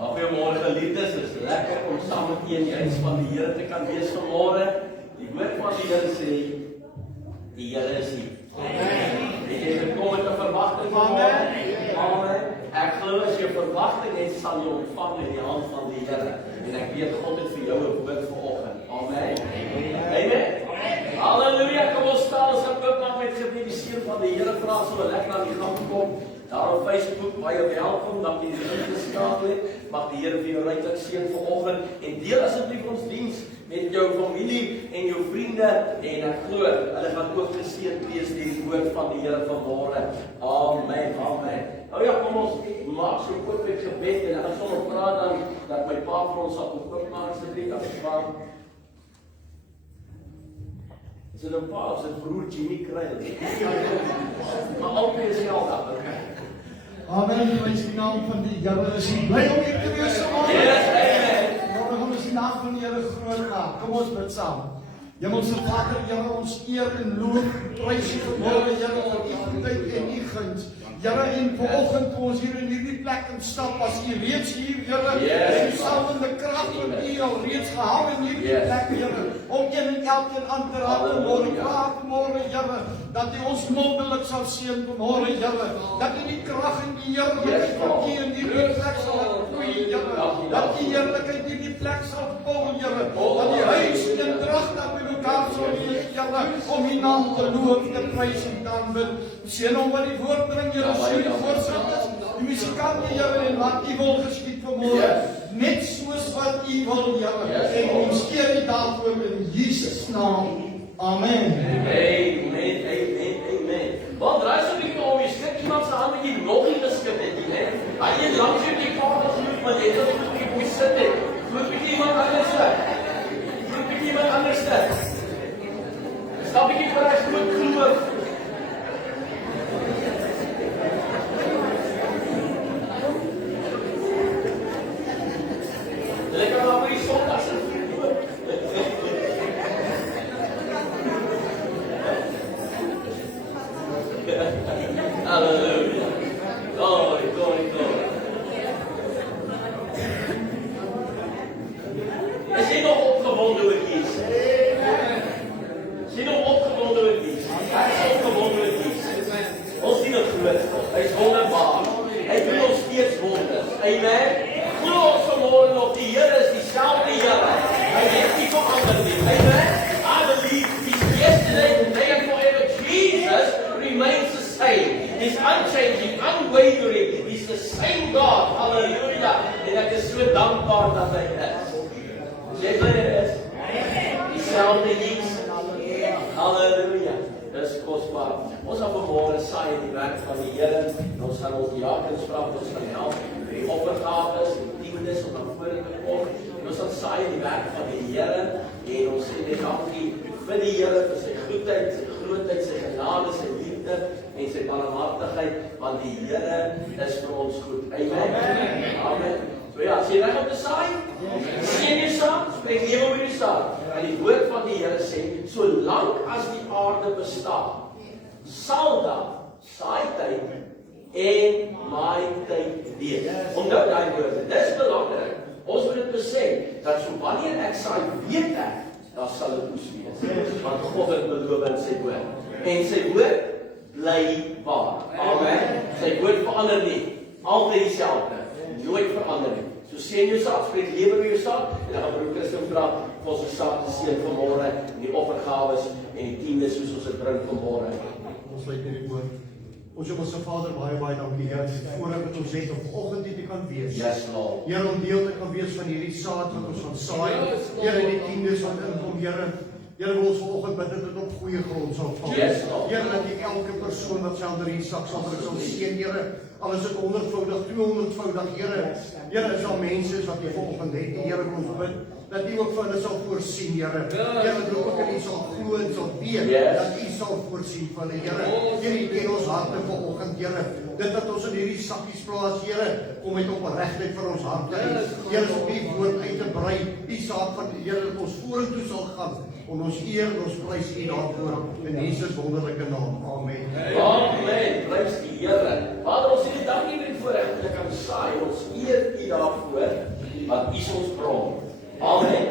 Goeiemorgen geliefdes, het is lekker om samen met in die huis van die Here te kan wees vanmorgen. Die woord van die Here sê, die Here is hier. Het jy gekom met 'n verwagting vanmorgen? Amen. Ek glo as jy 'n verwagting het, sal jy ontvang in die hand van die Here. En ek weet God het vir jou 'n woord vanoggend. Amen. Amen. Halleluja, kom ons staan ons gaan oopmaak met gebed. Die seën van die Here vra so lekker aan die gang kom. Daar op Facebook, baie welkom, dat jy ingeskakel het. Mag die Here vir jou ryklik seën vanoggend en deel asseblief ons diens met jou familie en jou vriende en ek glo hulle gaan ook geseën wees deur die woord van die Here vanmôre. Amen. Amen. Nou ja, kom ons maak so kort met gebed en ek sal vra dan dat my pa vir ons sal oopmaak asseblief as ek vra. Is dit 'n pa of 'n broertjie nie kry nie? Maar altyd is geld daar. Amen, prys die naam van die Here. Is hy bly om hier te wees vanmôre? Yes, amen. Kom ons die naam van die Here groot maak. Kom ons bid saam. Hemelse Vader, Here, ons eer en loof, prys U vanmôre, Here, vir U goedheid en U guns. Here, en vanoggend toe ons hier in hierdie plek instap, as U reeds hier, Here, en salwende krag van U al reeds gehou in hierdie plek, Here, om een en elkeen aan te raak vanmôre. Praat vanmôre, Here, dat U ons mondelik sal seën vanmôre, Here, dat U die krag en die heerlikheid van U in hierdie plek sal groei, Here, dat die heerlikheid in die plek sal bou, Here, dat die huis en drag dat we mekaar sal wees, Here, om U naam te loof, te prys en te aanbid. Seën hom wat die woord bring, Here, seën die voorsingers, die musikante, Here, en laat U wil geskied vanmôre, net soos wat U wil, Here, en ons eer U daarvoor in Jesus naam. Amen. Amen. Want draai so 'n bietjie om, jy skrik iemand se hande hier nog nie geskit het nie, né? Hy het langs jou die paal genoem, maar jy het dit nie mooi sit het. Moet bietjie iemand anders sê. Moet bietjie iemand anders sê. Stap bietjie vir hy groot geloof. Lekker maar vir die sondag se. Hallelujah. Glory, glory, glory. Is jy nog opgewonde oor Jesus? Is jy nog opgewonde oor Jesus? Ek is opgewonde oor Jesus. Ons sien het groot. Hy is wonderbaar. Hy doen ons steeds wonders. Amen. Glo ons vanmôre nog, die Here is dieselfde Here. Hy het nie verander nie. Amen. I believe He's yesterday, today and forever. Jesus remains the same. He's unchanging, unwavering. He's the same God. Hallelujah. En ek is so dankbaar dat hy is. Jy bly is. Dieselfde Jesus. Halleluja. Dis kosbaar. Ons gaan vanmôre saai in die werk van die Here. Ons gaan ons diakens vra om ons gaan help. Die offergawes, die tiendes om na vore te kom. Ons gaan saai in die werk van die Here. En ons sê net dankie vir die Here, vir sy goedheid, sy grootheid, sy genade, sy liefde en sy barmhartigheid, want die Here is vir ons goed. Amen. Amen. So ja, as jy reg op te saai, sien jy saam, spreek jy oor die saak. En die woord van die Here sê, solank as die aarde bestaan, sal daar saai tyd en maai tyd wees. Onthou daai woorde, dis belangrik. Ons moet dit besef, dat so wanneer ek saai, weet ek, daar sal dit oes wees. Want God het beloof in sy woord. En sy woord bly waar. Amen. Sy woord verander nie. Altyd dieselfde. Nooit verander nie. So sien jou saak, spreek lewe oor jou saak en dan gaan broer Christen vra vir ons die saak te seën vanmôre en die offergawes en die tiendes soos ons dit bring vanmôre. Ons sluit hierdie woord. Ons Hemelse Vader, baie dankie, Here, voordat wat ons het om vanoggend hier te kan wees. Yes, Lord. Here, om deel te kan wees van hierdie saad wat ons gaan saai. Here, die tiendes wat inkom, Here. Here, wil ons vanoggend bid dat dit op goeie grond sal val. Yes, Lord. Here, dat die elke persoon wat self in die sak sal seën, Here. Al is dit 100voudig, 200voudig, Here. Here, is al mense wat jy vanoggend het, die Here wil ons bid. Dat U ook vir hulle sal voorsien, Here. Here, dat ook in U sal glo en sal weet, dat U sal voorsien van die Here. Here, U ken ons harte vanoggend, Here. Dit wat ons in hierdie sakkies plaas, Here, kom met opregtheid vir ons harte uit. Here, om U woord uit te brei, U saak van die Here, dat ons vorentoe sal gaan. En ons eer en ons prys U daarvoor in Jesus wonderlike naam. Amen. Amen. Prys die Here. Vader, ons sê dankie vir voorreg dat jy kan saai. Ons eer U daarvoor, want U is ons bron. Amen.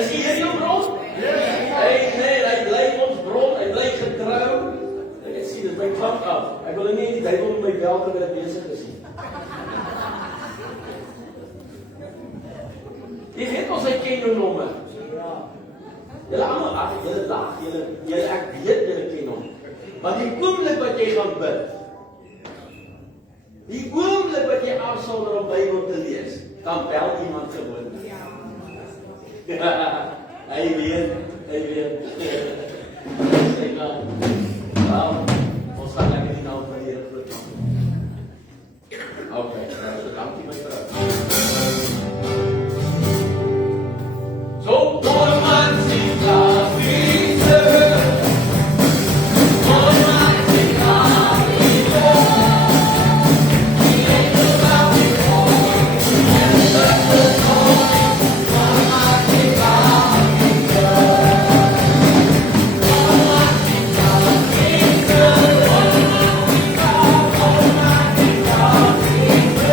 Is U hier jou bron? Amen. Hy bly ons bron, hy bly getrou. Ek sien dit my klank af. Ek wil nie die duiwel met my bel terwyl ek besig is nie. Jy weet ons hy ken jou nommer. Julle almal, ag, julle lag, julle ek weet julle ken hom. Maar die oomblik wat jy gaan bid, die oomblik wat jy afsonder om Bybel te lees, dan bel iemand gewoon. Hy weet. Sê nou, ons gaan lekker die naam van die Here groot maak. Okay, so dankie my vrou. So, voor man sien daar vriende. Voor man sien daar vriende. Die engel van die koning. En de koning. Voor man sien daar vriende. Voor man sien daar vriende. Voor man sien daar vriende.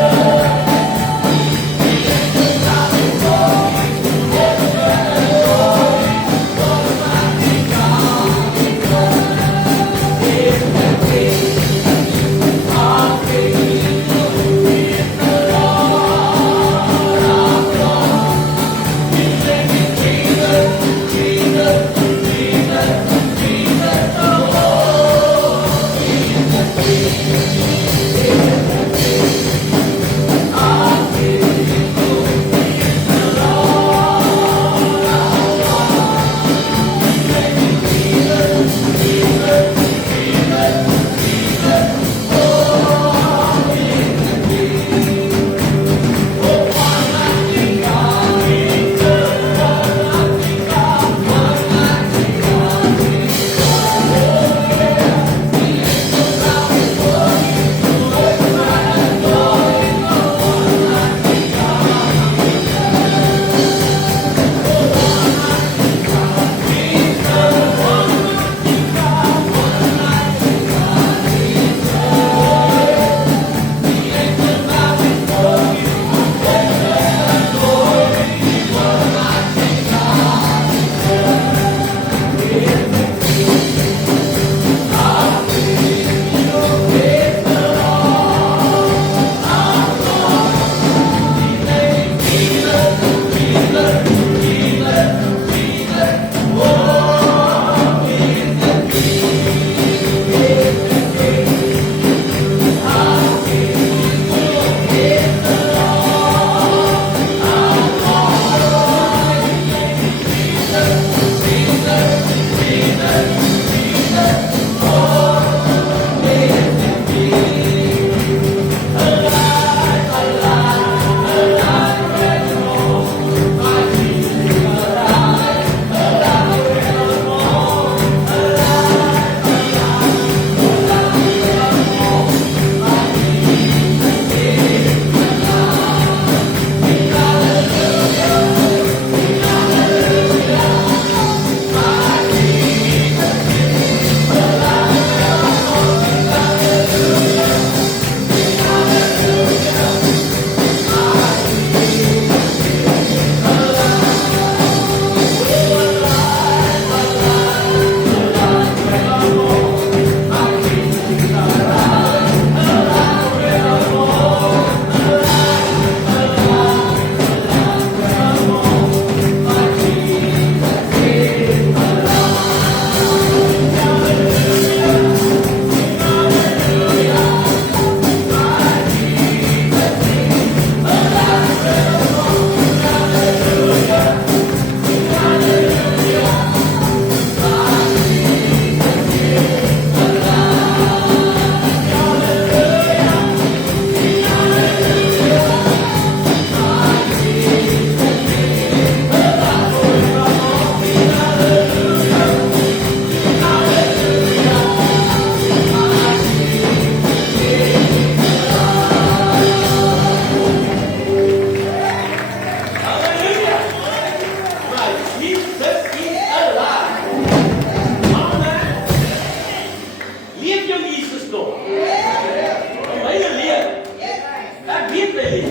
hier.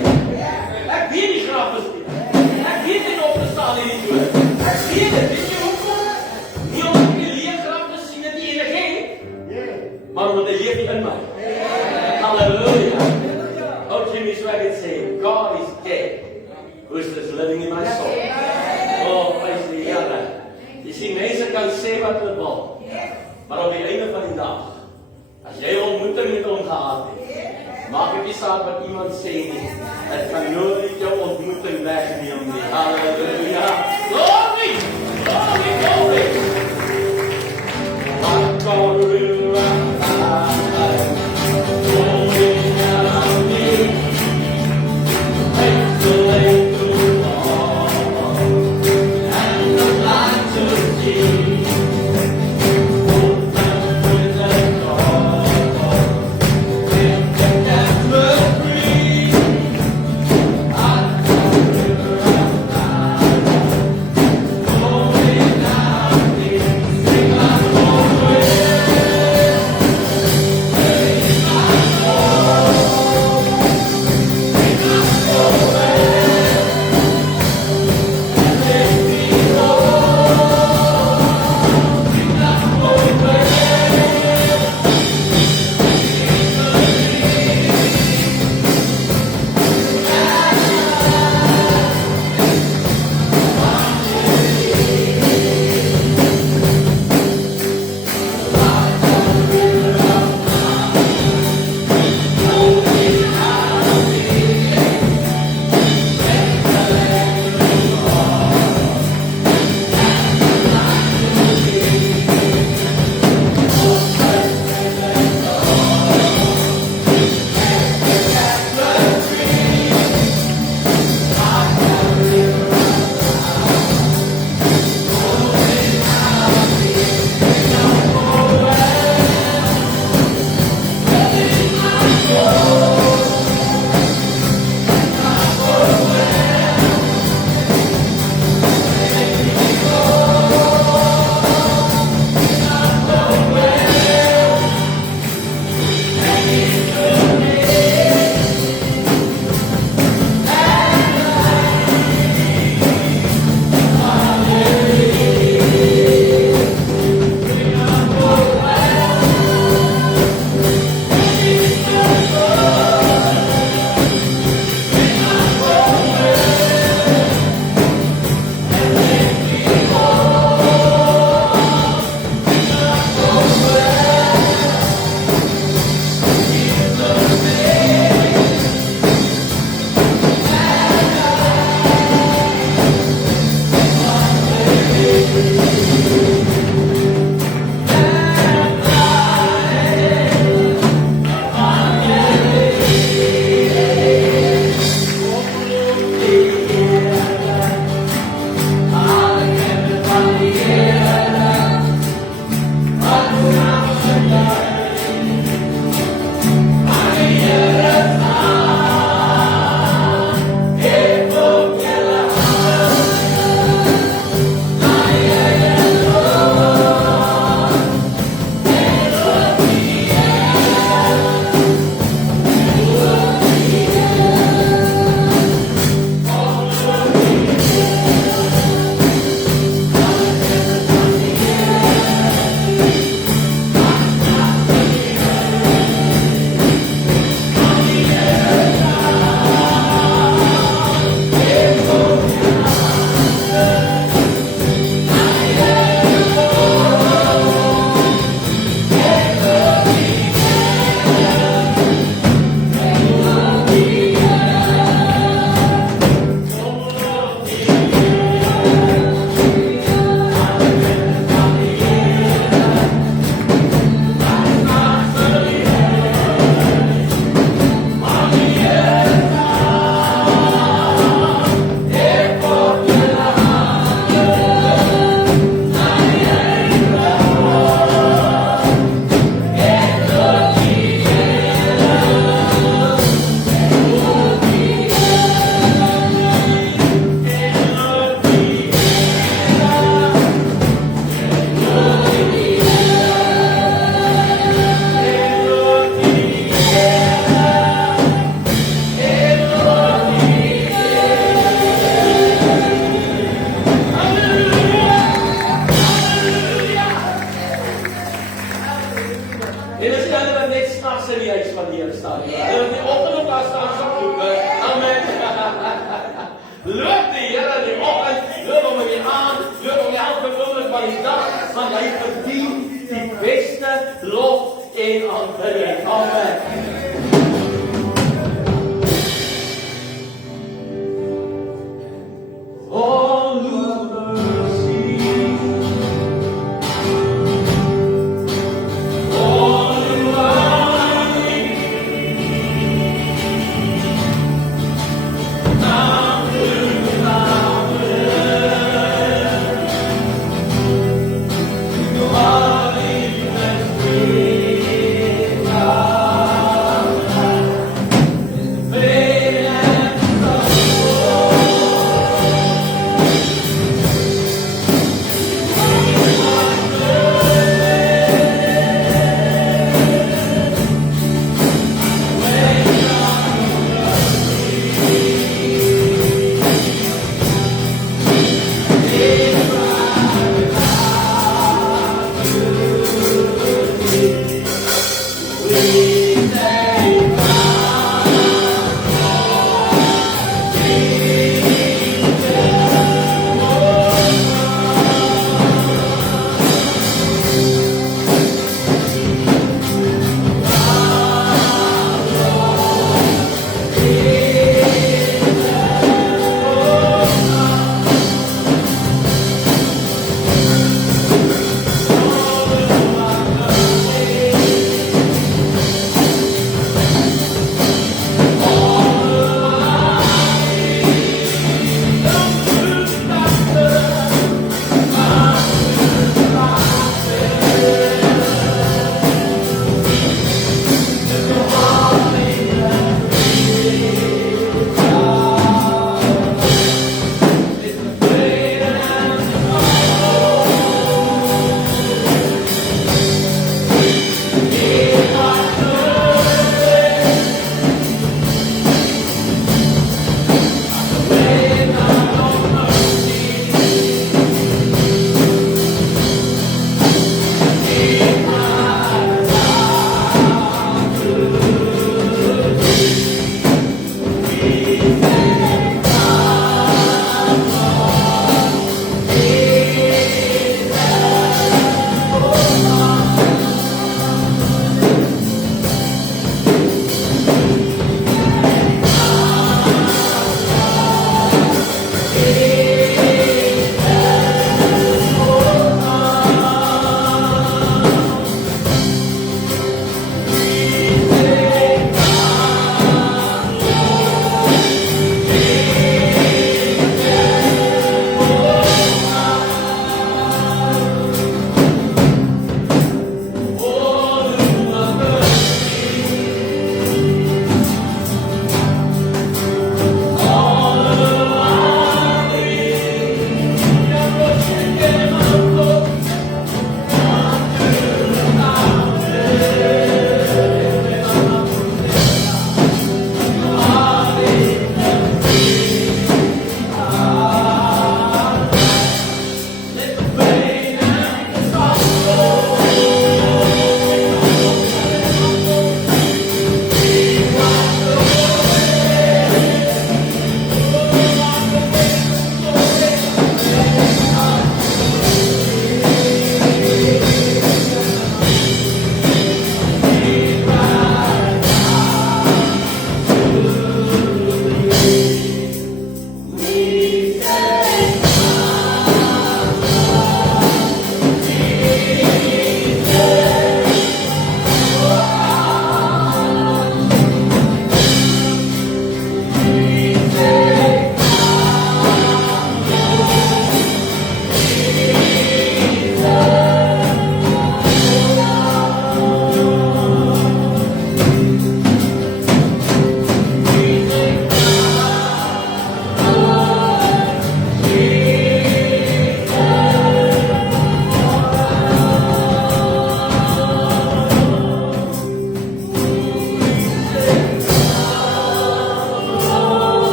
Ik weet die graf is niet. Ik weet niet opgestaan in die dood. Ik weet het. Weet je hoekom? Nie omdat die leergraf is, sien het nie enig heen. Maar omdat hy leef in my. Hallelujah. Oh, Jimmy Swag would say, God is dead. Christ is living in my soul. Oh, praise die Here. Jy sien, mense kan sê wat hulle wil. Maar op die einde van die dag, as jy 'n ontmoeting met hom gehad het, maak dit nie saak wat iemand sê nie. Dit kan nooit jou ontmoeting wegneem nie. Halleluja. Glory! Glory, glory! What God will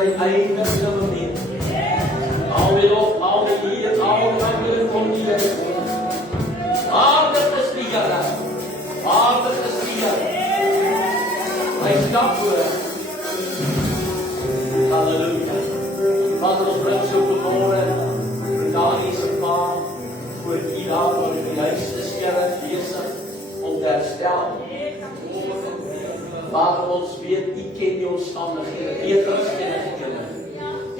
zijn eindige moment. Al die lof, al die eer, al die aanbidding kom die Here. Aardig is die Here. Aardig is die Here. Hy stap voor. Halleluja. Vader, ons bring so vanmôre Daniel se pa voor U daar voor die huis is Here besig om te herstel. Vader, ons weet U ken die omstandighede beter as enige kinders.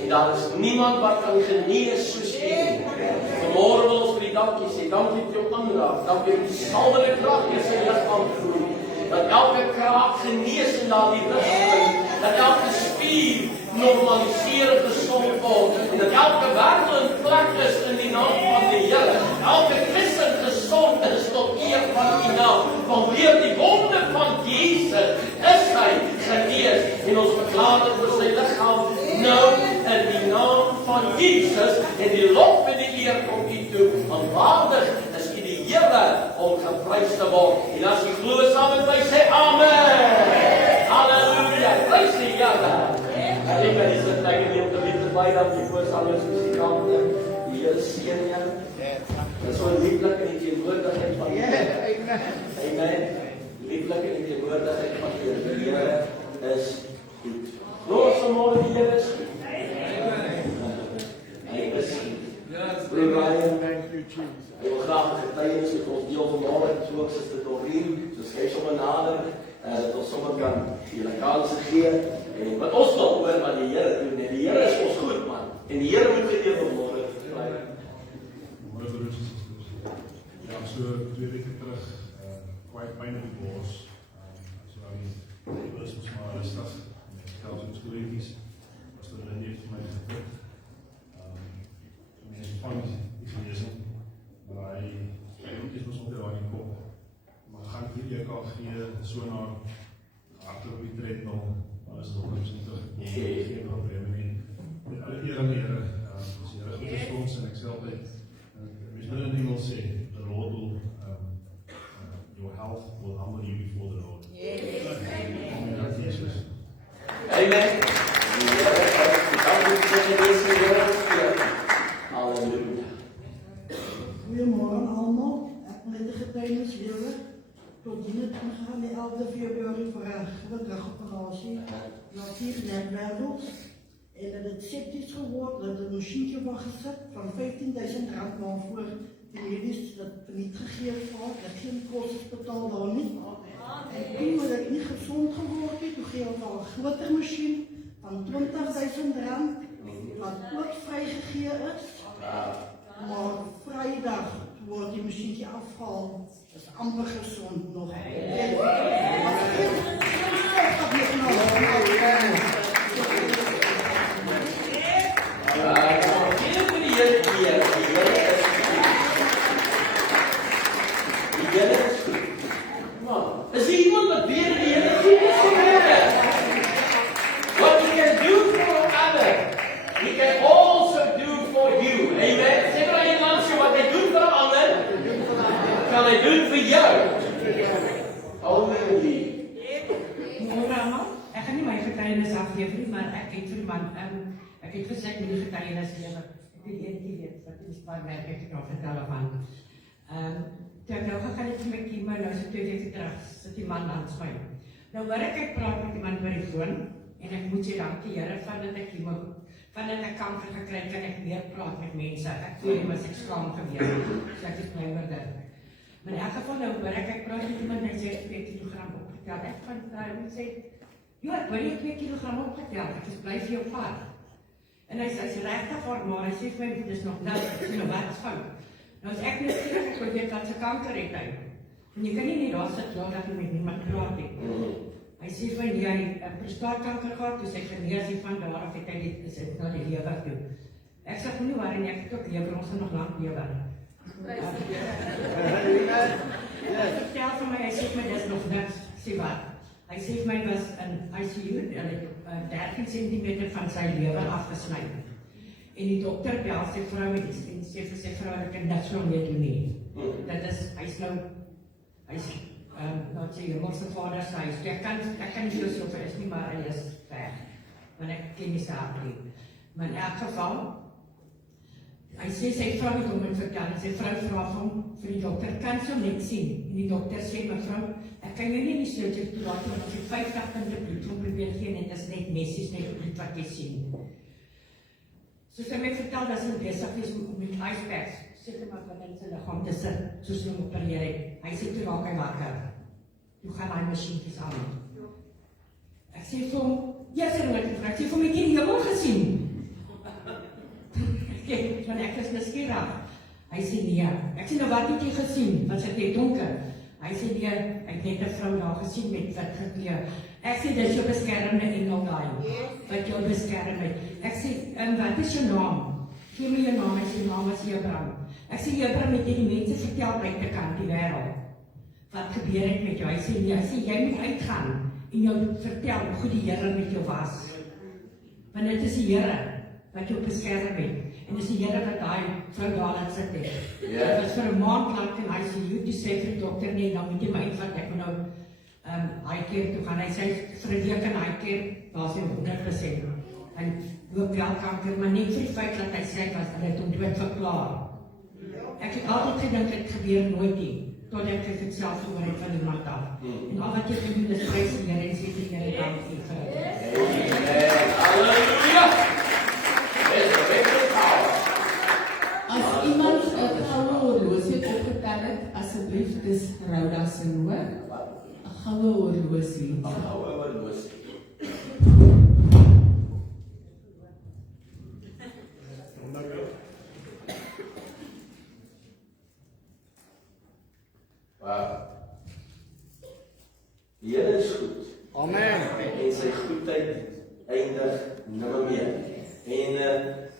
En daar is niemand wat kan genees soos U nie. Vanmôre wil ons vir U dankie sê. Dankie vir jou aanraak. Dankie vir die salwende krag in sy liggaam vloei. Dat elke kraak genees in daardie rusting. Dat elke spier normaliseer en gesond word. En dat elke wervel in plek is in die naam van die Here. Elke Christen gesond is tot eer van U naam. Vanweer die wonde van Jesus is hy genees. En ons verklaar dit vir sy liggaam nou in die naam van Jesus. En die lof en die eer kom U toe. Want waardig is U die Here om geprys te word. En as jy glo saam met my sê amen. Halleluja. Prys die Here. Ik ben eens een tijd niet op de witte bij dat je voorstanders muzikanten die Here seën jou. Dat is zo lieflijk in die teenwoordigheid van die Here. Amen. Lieflijk in die teenwoordigheid van die Here. Die Here is goed. Loof vanmorgen die Here is goed. Hy is goed. Broer Ryan, ek wil graag getuienis met ons deel vanmorgen, soos Sister Doreen, soos jy sommer nader, dat ons sommer kan die kanse gee. En wat ons wil hoor wat die Here doen, en die Here is ons goed man, en die Here moet gedeer vanmorgen. Môre broers en susters. Ja, so 2 weke terug, kwai pyn in die bors. So die was ons maar rustig, en ek vertel soms storieetjies, was hulle nie vir my gebid. Mense van die gelesing, maar hy is ons op die kop. Maar gaan die EKG so na agter op die treadmill, maar is nog nie terug. Geen probleme nie. Alle eer aan die Here. As die Here goed is vir ons en ek sê altyd, mens wil nie wil sê, the Lord will, your health will humble you before the Lord. Amen. Jesus. Amen. Halleluja. Goedemorgen allemaal. Ik ben net de getuigenis willen. Tot die het gaan die 11 februari voor een gelukkige operatie. Dat hier net wereld. En dat het septisch geworden, dat het machientje was gezet van 15.000 rand maar voor de medisch dat het niet gegeven wordt, dat geen kosten betaald wordt niet. En toen we het niet gezond geworden, toen ging het al een grotere machine van 20.000 rand, wat ook vrijgegeven is. Maar vrijdag wordt die machientje afgehaald. Dat is amper gezond nog. Is er iemand wat weer die Here goed is vanmorgen? What He can do for others, He can also do for you. Amen. Sê maar aan iemand so wat hy doen vir 'n ander, kan hy doen vir jou. Halleluja. Môre almal. Ek gaan nie my getuienis afgee nie, maar ek het vir iemand ek het gesê ek moet die getuienis gee wat ek weet eendag weet wat is paar werk ek kan vertel van. Toe ek nou gegaan het met my chemo, nou so 2 weke terug, sit die man langs my. Nou hoor ek praat met iemand oor die foon, en ek moet sê dankie Here, vandat ek chemo, vandat ek kanker gekry het, kan ek weer praat met mense. Ek voel was ek skaam gewees, so ek is bly oor dit. Maar in elk geval nou hoor ek praat met iemand, hy sê 2 kilogram opgetel. Ek van moet sê, joh, ek hoor jy 2 kilogram opgetel, ek is bly vir jou vaar. En hy sê, regtig waar, maar hy sê vir my, dit is nog niks, ek sê nou wat is fout. Nou as ek net sê, ek wil weet wat sy kanker het hy. En jy kan nie daar sit, ja, dat jy met niemand praat het. Hy sê vir my, jy prostaatkanker gehad, toe sy genees hy van daar af, het hy dit, is het na die lewer toe. Ek sê, nie waarin, ek het ook lewer, ons het nog lang lewer. Hy vertel van my, hy sê vir my, dit is nog niks, sê wat. Hy sê vir my, was in ICU, en het 13 centimeter van sy lewer afgesnijd. En die dokter bel sy vrou en sê vir sy vrou, ek kan niks meer mee doen nie. Dit is, hy is nou, wat sê, hemelse vader sy huis. Ek kan nie so vir is nie, maar hy is weg. want ek ken die saak nie. Maar in elk geval, hy sê sy vrou het hom vertel, en sy vrou vra hom vir die dokter, kan sy hom net sien? En die dokter sê, mevrou, ek kan jou nie in die surgery toe laat, want as jy 50 punte bloed hom probeer gee, en dit is net messies, net bloed wat jy sien. So sy my vertel dat sy besig is met ijspers, seker maar binne sy liggaam te sit, soos hy opereer het. Hy sê toe raak hy wakker. Toe gaan hy masjienkies aan. Ek sê vir hom, ja sê ek sê vir hom, ek het die hemel gesien. Want ek is nuuskierig. Hy sê nee. Ek sê nou wat het jy gesien? Want sy het donker. Hy sê nee, ek het net 'n vrou daar gesien met wit gekleed. Ek sê dis jou beskermende engel daai. Wat jou beskerm het. Ek sê, wat is jou naam? Gee my jou naam. Hy sê naam is Abraham. Ek sê Abraham het die mense vertel buitekant die wêreld. Wat gebeur het met jou? Hy sê nee, hy sê jy moet uitgaan en jou vertel hoe goed die Here met jou was. Want dit is die Here wat jou beskerm het. En dis die Here wat daai vrou daar laat sit het. Dit was vir 'n maand lank in ICU, die sê vir die dokter nee, dan moet jy my uitvat, ek moet nou hy keer toe gaan. Hy sê vir 'n week en hy keer was hy 100%. En loop kanker, maar net vir die feit dat hy sê was hulle het hom dood verklaar. Ek het altyd gedink dit gebeur nooit nie, tot ek dit self gehoor het van iemand af. En al wat jy kan doen is prys die Here en sê die Here dankie vir dit. Halleluja! As iemand 'n goue horlosie opgetel het, asseblief dis Rhoda se hoor. 'n Goue horlosie. Die Here is goed. Amen. En sy goedheid eindig nimmer meer. En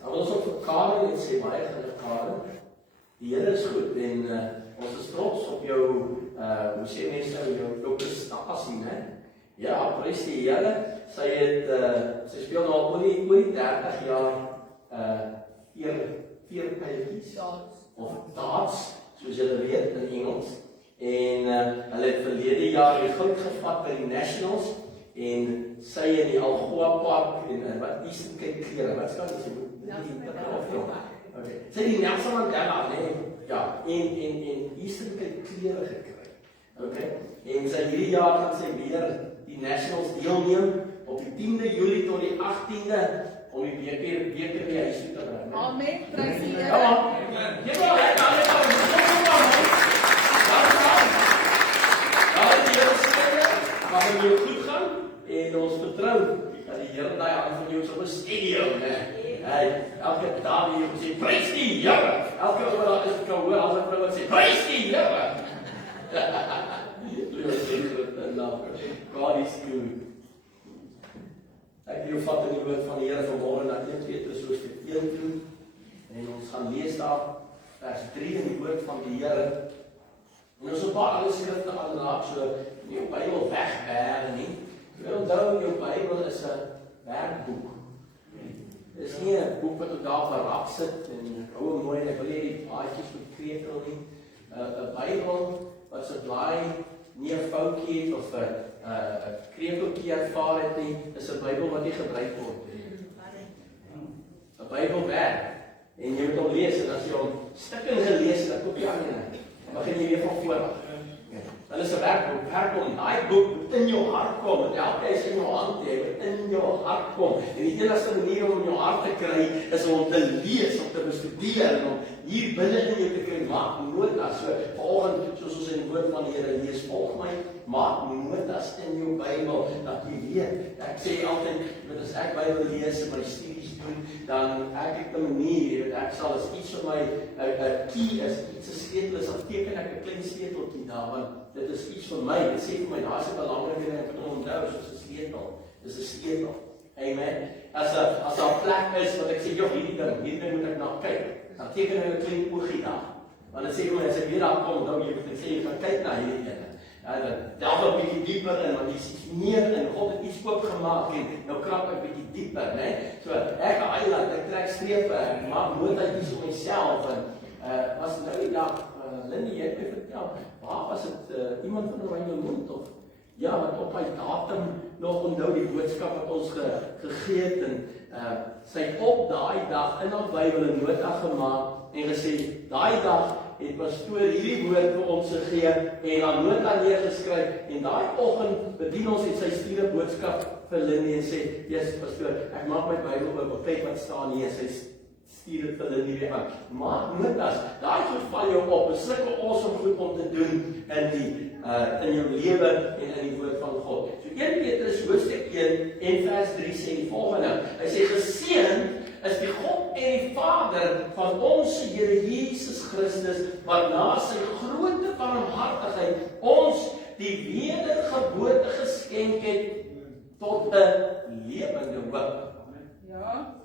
dan wil ons ook vir Karen en sê baie geluk Karen. Die Here is goed en ons is trots op jou, hoe sê mense nou, jou prestasie, né? Ja, prys die Here. Sy speel nou al oor die 30 jaar veerpijltjies of darts, soos julle weet in Engels. En hulle het verlede jaar die goud gevat by die Nationals en sy in die Algoa Park en wat Eastern Cape klere, wat staan dit? Okay. Sy die Nelson Mandela, nee, ja, en Eastern Cape klere gekry. Okay. En sy hierdie jaar gaan sy weer die Nationals deelneem op die 10de Julie tot die 18de om die beker weer huis toe te bring. Amen. Prys die Here. Maar dit moet goed gaan en ons vertrou dat die Here daai aan van jou so 'n stadium, né? Elke dag hier sê prys die Here. Elke keer wat ek kan hoor as ek vrou wat sê prys die Here. God is good. Ek wil vat in die woord van die Here vanmôre na 1 Petrus hoofstuk 1 toe en ons gaan lees daar vers 3 in die woord van die Here. En ons op alle skrifte aanraak, so jou Bybel wegberg nie. Jy onthou jou Bybel is 'n werkboek. Dit is nie 'n boek wat jy daar verrap sit en hou mooi en ek wil nie die paadjies bekrekel nie. 'n Bybel wat se blaai nie 'n foutjie het of 'n krekeltjie ervaar het nie, is 'n Bybel wat nie gebruik word nie. 'n Bybel werk en jy moet hom lees en as jy hom stukkend gelees het, dan koop jy aan nie. Dan begin jy weer van voor af. Dan is 'n werkboek om daai boek in jou hart kom, met elke is in jou hand hê, in jou hart kom. En die enigste manier om in jou hart te kry is om te lees, om te bestudeer, om hier binne in jou te kry. Maak notas. So vanoggend, soos ons in die woord van die Here lees, volg my, maak notas in jou Bybel dat jy weet. Ek sê altyd, as ek Bybel lees en my studies doen, dan ek 'n manier, ek sal as iets vir my 'n key is, iets 'n sleutel is, dan teken ek 'n klein sleuteltjie daar, want dit is iets vir my, dit sê vir my, daar is 'n belangrike ding, ek moet onthou, soos 'n sleutel, dis 'n sleutel, amen, as daar 'n plek is, wat ek sê, joh, hierdie ding moet ek na kyk, dan teken ek 'n klein oogie daar, want dit sê vir my, as ek weer daar kom, dan jy moet sê, jy gaan kyk na hierdie ding, dan delf 'n bietjie dieper in, want jy sien meer in, God het iets oopgemaak en nou krap ek bietjie dieper, né? So ek eiland, ek trek strepe, ek maak notaatjies vir myself en was nou die dag, Lindy, jy het my vertel, waar was dit iemand van Oranje Mond of ja, wat op hy datum nog onthou die boodskap wat ons gegee het en sy het op daai dag in haar Bybel 'n nota gemaak en gesê, daai dag het pastoor hierdie woord vir ons gegee en haar nota neergeskryf en daai oggend bedien ons en sy stuur 'n boodskap vir Lindy en sê, "Jesus pastoor, ek maak my Bybel oop, kyk wat staan hier." Sy stuur dit vir Lindy weer aan. Maak notas, daai goed val jou op, is sulke awesome goed om te doen in jou lewe en in die woord van God. So 1 Petrus hoofstuk 1 en vers 3 sê die volgende. Hy sê, "Geseënd is die God en die Vader van ons Here Jesus Christus, wat na sy groote barmhartigheid ons die wedergeboorte geskenk het tot 'n lewende hoop. Ja.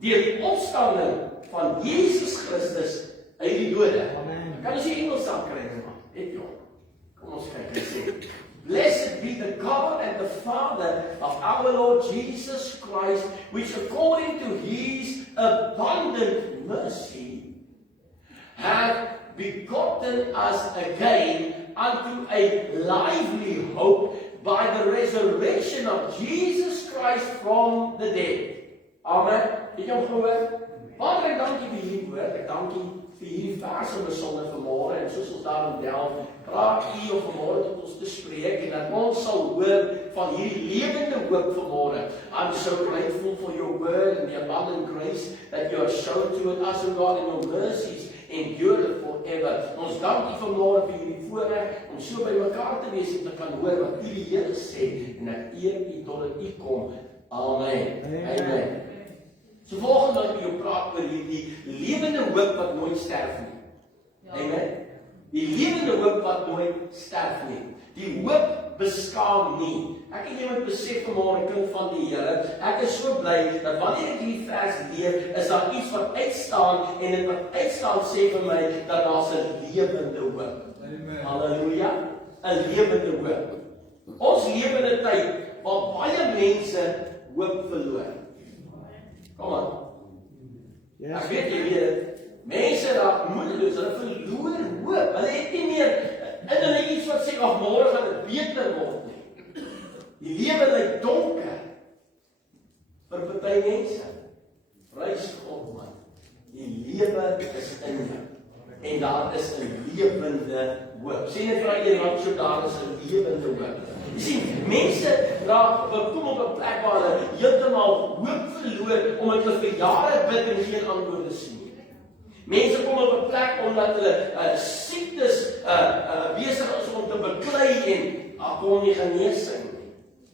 Deur die opstanding van Jesus Christus uit die dode." Kan ons die Engels saam kry, man? Ek jou. Kom ons kyk en sê, "Blessed be the God and the Father of our Lord Jesus Christ, which according to his abundant mercy hath begotten us again unto a lively hope by the resurrection of Jesus Christ from the dead." Amen. Het jy hom gehoor? Vader, ek dankie vir hierdie woord. Ek dankie vir hierdie verse besonder vanmôre en soos ons daarin delf, raak U om vanmôre tot ons te spreek en dat ons sal hoor van hierdie lewende hoop vanmôre. I'm so grateful for your word and the abundant grace that you have shown to us, O God, and your mercies endure forever. Ons dank U vanmôre vir hierdie voorreg om so by mekaar te wees en te kan hoor wat U die Here sê en dat eer U tot U kom. Amen. Amen. So volgende wat ek jou praat oor die lewende hoop wat nooit sterf nie. Amen. Die lewende hoop wat nooit sterf nie. Die hoop beskaam nie. Ek het iemand besef vanmôre, kind van die Here, ek is so bly dat wanneer ek hierdie vers lees, is daar iets wat uitstaan en dit wat uitstaan sê vir my dat daar's 'n lewende hoop. Amen. Halleluja. 'n Lewende hoop. Ons lewe in 'n tyd waar baie mense hoop verloor. Kom aan. Ek weet jy weet, mense raak moedeloos, hulle verloor hoop. Hulle het nie meer in hulle iets wat sê, "Ag, môre gaan dit beter word nie." Die lewe lyk donker vir party mense. Prys God, man. Die lewe is in jou. En daar is 'n lewende hoop. Sê net vir iemand so daar is 'n lewende hoop. Jy sien, mense kom op 'n plek waar hulle heeltemal hoop verloor omdat hulle vir jare bid en geen antwoorde sien nie. Mense kom op 'n plek omdat hulle siektes besig is om te beklei en kom nie genesing nie.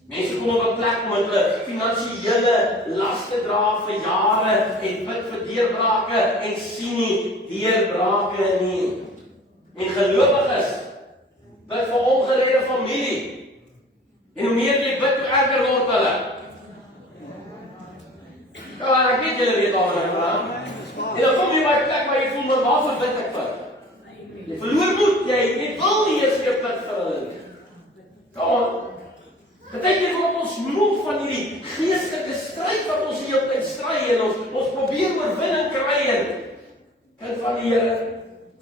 Mense kom op 'n plek omdat hulle finansiële laste dra vir jare en bid vir deurbrake en sien nie deurbrake nie. En gelowiges bid vir ongeredde familie. En hoe meer jy bid, hoe erger word hulle. Ja, ek weet julle weet waaroor ek praat. En dan kom jy by 'n plek waar jy voel, maar waarvoor bid ek vir? Jy verloor moed, jy wil nie eens weer bid vir hulle nie. Kom. Partykeer word ons moeg van hierdie geestelike stryd wat ons die hele tyd stry en ons probeer oorwinning kry en kind van die Here,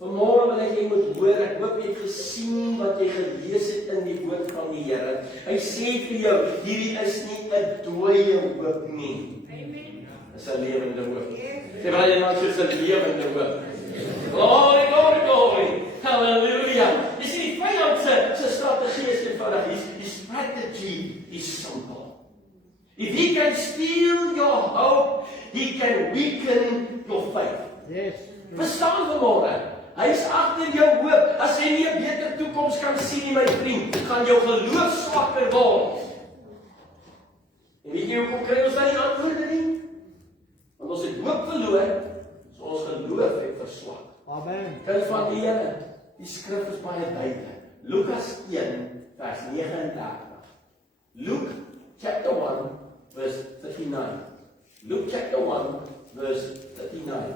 vanmôre wil ek jy moet hoor, ek hoop jy het gesien wat jy gelees het in die woord van die Here. Hy sê vir jou, hierdie is nie 'n dooie hoop nie. Amen. Dis 'n lewende hoop. Sê maar jy nou soos 'n lewende hoop. Glory, glory, glory. Hallelujah. Jy sien die vyand se strategie is eenvoudig. His strategy is simple. If he can steal your hope, he can weaken your faith. Yes. Verstaan vanmôre? Hy is agter jou hoop. As jy nie 'n beter toekoms kan sien nie, my vriend, gaan jou geloof swakker word. En weet jy hoekom kry ons dan nie antwoorde nie? Want ons het hoop verloor, so ons geloof het verswak. Amen. Kind van die Here, die skrif is baie duidelik. Lukas 1 vers 39. Luke chapter 1 verse 39. Luke chapter 1 verse 39.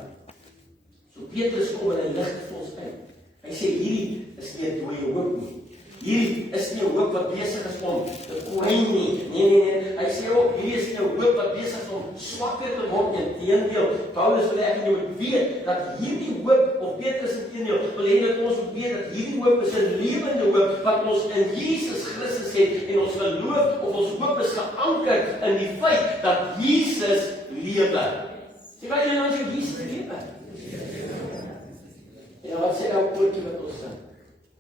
So Petrus kom en hy lig vir ons uit. Hy sê hierdie is nie 'n dooie hoop nie. Hierdie is nie 'n hoop wat besig is om te kwyn nie. Nee. Hy sê ook hierdie is nie 'n hoop wat besig is om swakker te word nie. Inteendeel, Paulus wil ek en jy moet weet dat hierdie hoop, of Petrus inteendeel, wil hê dat ons moet weet dat hierdie hoop is 'n lewende hoop wat ons in Jesus Christus het en ons geloof of ons hoop is geanker in die feit dat Jesus lewe. Sê wat julle nou sê Jesus lewe? Ja, wat sê nou koortjie wat ons sing?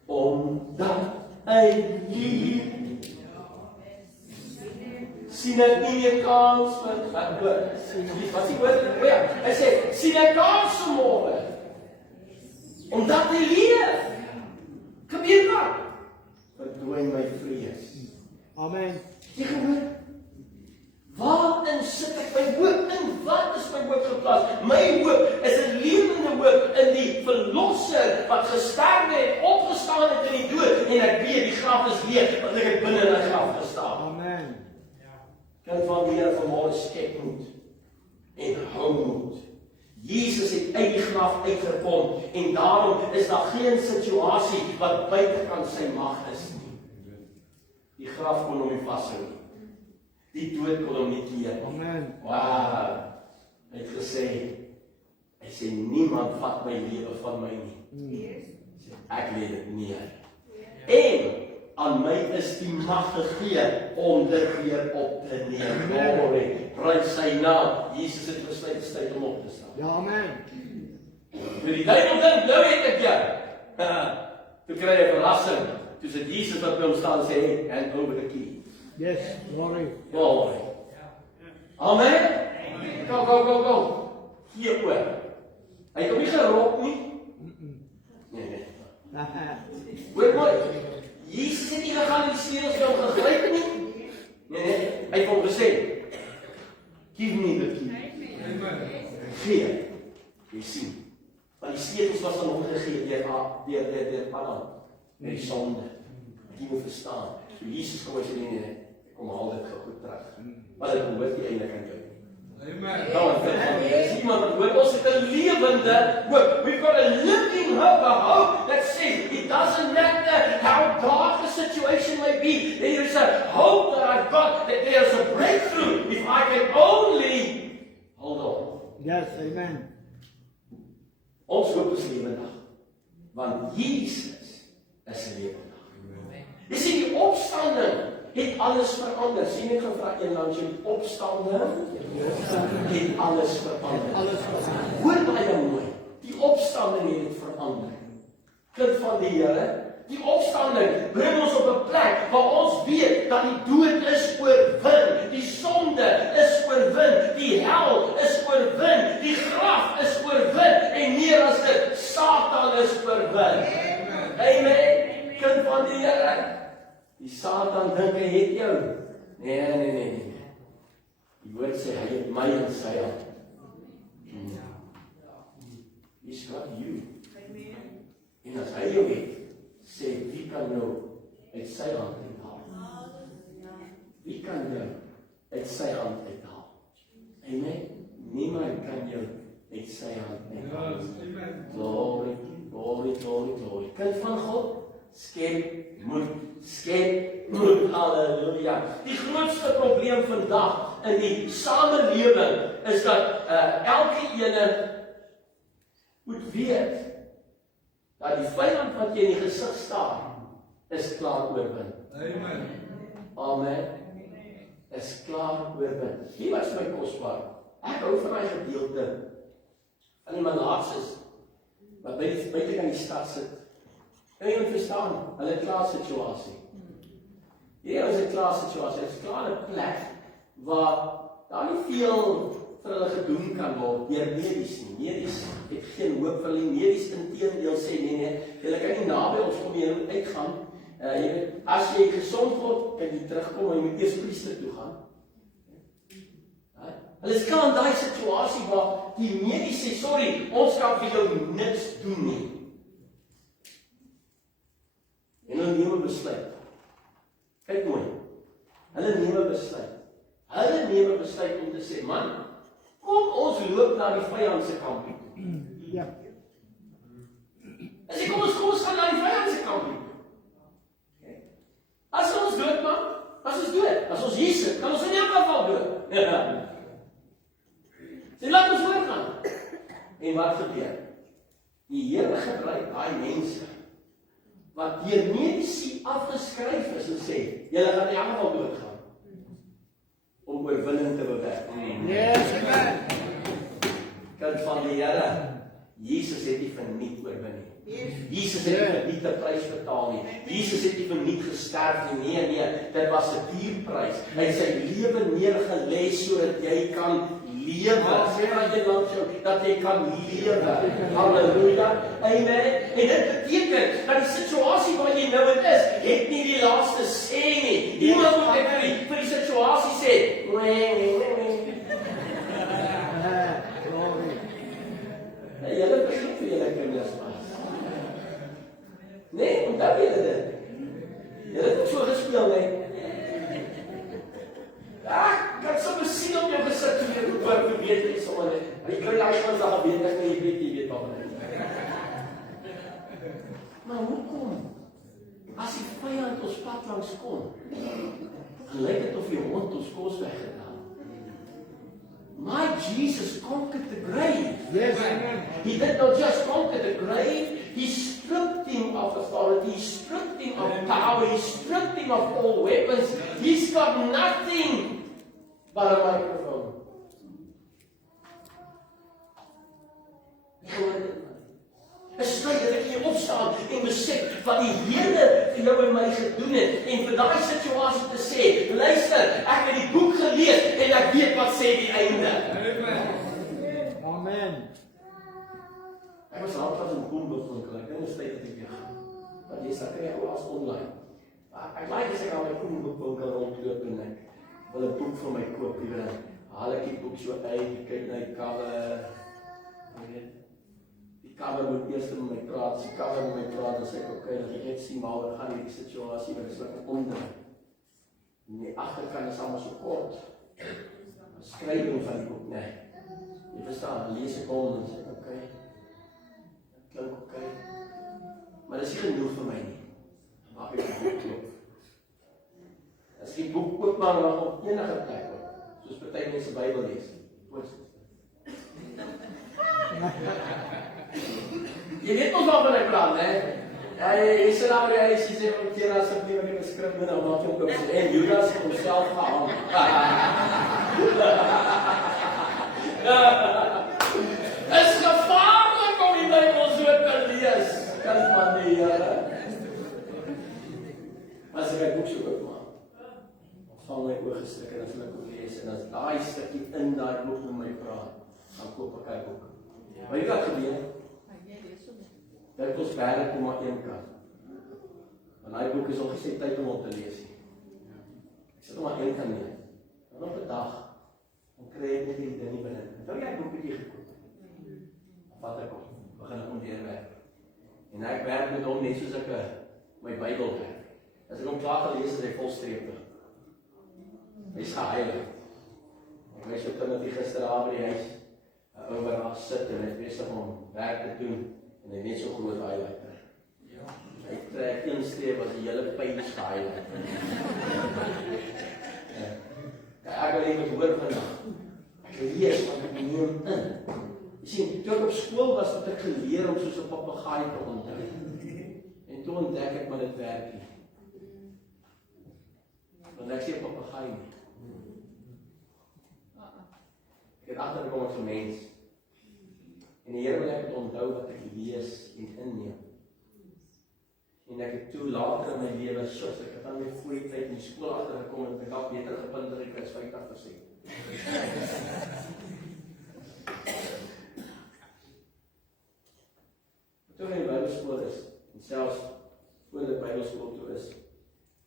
Omdat hy leef, sien ek nie meer kans vir wat hoor. Wat die woord? O ja, hy sê, sien ek kans vanmôre. Omdat hy leef. Gebeur wat? Verdwyn my vrees. Amen. Jy gehoor? Waarin sit ek my hoop? In wat is my hoop geplaas? My hoop is 'n lewende hoop in die verlosser wat gesterf het, opgestaan het in die dood en ek weet die graf is leeg, want ek het binne in 'n graf gestaan. Amen. Kind van die Here vanmôre skep moed en hou moed. Jesus het uit die graf uitgekom en daarom is daar geen situasie wat buitekant sy mag is nie. Die graf kon hom nie vashou nie. Die dood kon hom nie keer nie. Amen. Wow. Hy het gesê niemand vat my lewe van my nie. Ek lê dit neer. En aan my is die mag gegee om dit weer op te neem. Glory. Prys sy naam. Jesus het besluit tyd om op te staan. Ja, amen. Toe die duivel dink, nou het ek jou. Toe kry hy 'n verrassing. Toe sit Jesus wat by hom staan en sê, hand over the key. Yes, glory. Glory. Amen. Go. Hier oor. Hy het hom nie gerop nie. Nee. Hoor mooi. Jesus het nie gegaan en die sleutels vir hom gegryp nie. Nee. Hy het hom gesê, give me the key. Gee. Jy sien. Want die sleutels was aan hom gegee deur Adam. Met die sonde. Jy moet verstaan. So Jesus kom en sê, nee, kom haal dit goed terug. Maar dit behoort nie eintlik aan jou. Amen. Nou, is iemand wat hoor, ons het 'n lewende hoop. We've got a living hope, a hope that says it doesn't matter how dark the situation may be. There is a hope that I've got, that there's a breakthrough if I can only hold on. Yes, amen. Ons hoop is lewendig, want Jesus is lewendig. Jy sien, die opstanding het alles verander. Sien ek gevra een langs jou, die opstanding het alles verander. Hoor baie mooi, die opstanding het dit verander. Kind van die Here, die opstanding bring ons op 'n plek waar ons weet dat die dood is oorwin, die sonde is oorwin, die hel is oorwin, die graf is oorwin en meer as dit, Satan is oorwin. Amen. Kind van die Here, die Satan dink hy het jou. Nee. Die woord sê hy het my in sy hand. He's got you. En as hy jou het, sê wie kan nou uit sy hand uithaal? Wie kan jou uit sy hand uithaal? Amen. Niemand kan jou uit sy hand uithaal. Glory. Kind van God, skep moed, halleluja. Die grootste probleem vandag in die samelewing is dat elke ene moet weet dat die vyand wat jy in die gesig staar is klaar oorwin. Amen. Is klaar oorwin. Hier was my kosbaar. Ek hou van daai gedeelte van die Manasse wat buite in die stad sit. En jy moet verstaan, hulle het 'n klaar situasie. Hier is 'n klaar situasie. Dit is klaar 'n plek waar daar nie veel vir hulle gedoen kan word deur medies nie. Medies het geen hoop vir hulle. Medies inteendeel sê nee, julle kan nie naby ons kom jy moet uitgaan. Jy weet, as jy gesond word, kan jy terugkom en jy moet eers priester toe gaan. Hulle is klaar in daai situasie waar die medies sê, sorry, ons kan vir jou niks doen nie. En hulle neem 'n besluit. Kyk mooi. Hulle neem 'n besluit. Hulle neem 'n besluit om te sê, man, kom ons loop na die vyand se kamp toe. Ja. As jy kom ons gaan na die vyand se kamp toe. As ons dood maak, as ons dood. As ons hier sit, kan ons in elk geval dood. Sy laat ons voorgaan. En wat gebeur? Die Here gebruik daai mense wat deur mediese afgeskryf is en sê, julle gaan nie almal doodgaan om oorwinning te bewerk. Yes, amen. Kind van die Here, Jesus het nie verniet oorwin nie. Jesus het nie verniet 'n prys betaal nie. Jesus het nie verniet gesterf nie. Nee, dit was 'n duurprys. Hy het sy lewe neergelê sodat jy kan lewe. Sê maar jy langs jou, dat jy kan lewe. Halleluja. Amen. En dit beteken dat die situasie waar jy nou in is, het nie die laaste sê nie. Iemand moet net vir die situasie sê, julle begin vir julle kinders was. Nee, onthou julle dit. Julle het so gespeel, nee. Ek so besien op jou gesit toe jy oor probeer jy sommer net. Jy kry daai kans dat jy weet jy weet wat. Maar hoekom? As die vyand ons pad langs kom, dan lyk dit of die hond ons kos weggedaan. My Jesus conquered the grave. Yes, amen. He did not just conquer the grave, he stripped him of authority, he stripped him of power, he stripped him of all weapons. He's got nothing but a microphone. Een stryd dat ek hier opstaan en besef wat die Here vir jou en my gedoen het en vir daai situasie te sê, luister, ek het die boek gelees en ek weet wat sê die einde. Amen. Ek was laat in Koenboek, ek dink tyd dat ek weer gaan. Want jy sal kry alles online. Ek like as ek aan my Koenboekwinkel rondloop en ek wil 'n boek vir my koop, liewer haal ek die boek so uit, kyk na die cover. Die cover moet eers met my praat, die cover met my praat, dan sê ek, okay, dat ek net sien waar gaan hierdie situasie, maar dis lekker omdraai. En die agterkant is allemaal so kort. Skrywing van die boek, nee. Jy verstaan, lees ek om en sê, okay, klink okay. Maar dis nie genoeg vir my nie. Maak ek die boek loop. As die boek oopmaak, mag op enige plek op, soos party mense Bybel lees. Jy weet ons wat ek praat, hè? Jy sê nou by hy sê om keer asseblief wat jy beskryf met nou maak jy ook sê en Judas het homself gehang. Es gevaarlik om die Bybel so te lees. Kan van die Here. As ek boek so oopmaak, val my oë gestrik en as ek ook lees en as daai stukkie in daai boek met my praat, dan koop ek 'n boek. Maar jy wat gebeur? Dat ons verder kom maar een kant. Want daai boek is al gesê tyd om te lees. Ek sit maar een kant neer. En op 'n dag, dan kry ek net die ding nie binne. Nou jy 'n boekie gekoop. Wat ek op, begin ek ontdeer werk. En ek werk met hom net soos ek my Bybel werk. As ek hom klaar gelees het, is hy volstreepig. Hy is geheilig. Ek wys jou Timothy gisteravond by die huis, 'n ou wat daar sit en hy is besig om werk te doen. En hy net so groot highlighter. Hy trek een streep as die hele page highlighter. Ek wil net hoor vandag. Ek lees wat ek neem in. Jy sien, toe ek op skool was, het ek geleer om soos 'n papegaai te onthou. En toe ontdek ek maar dit werk nie. Want ek sê 'n papegaai nie. Ek het agtergekom as 'n mens. En die Here wil ek het onthou wat ek lees en inneem. En ek het toe later in my lewe, soos ek het aan my voor die tyd in die skool agtergekom en ek dalk beter gepunte gekry as 50%. Toe in die Bybelskool is, en selfs voor die Bybelskool toe is,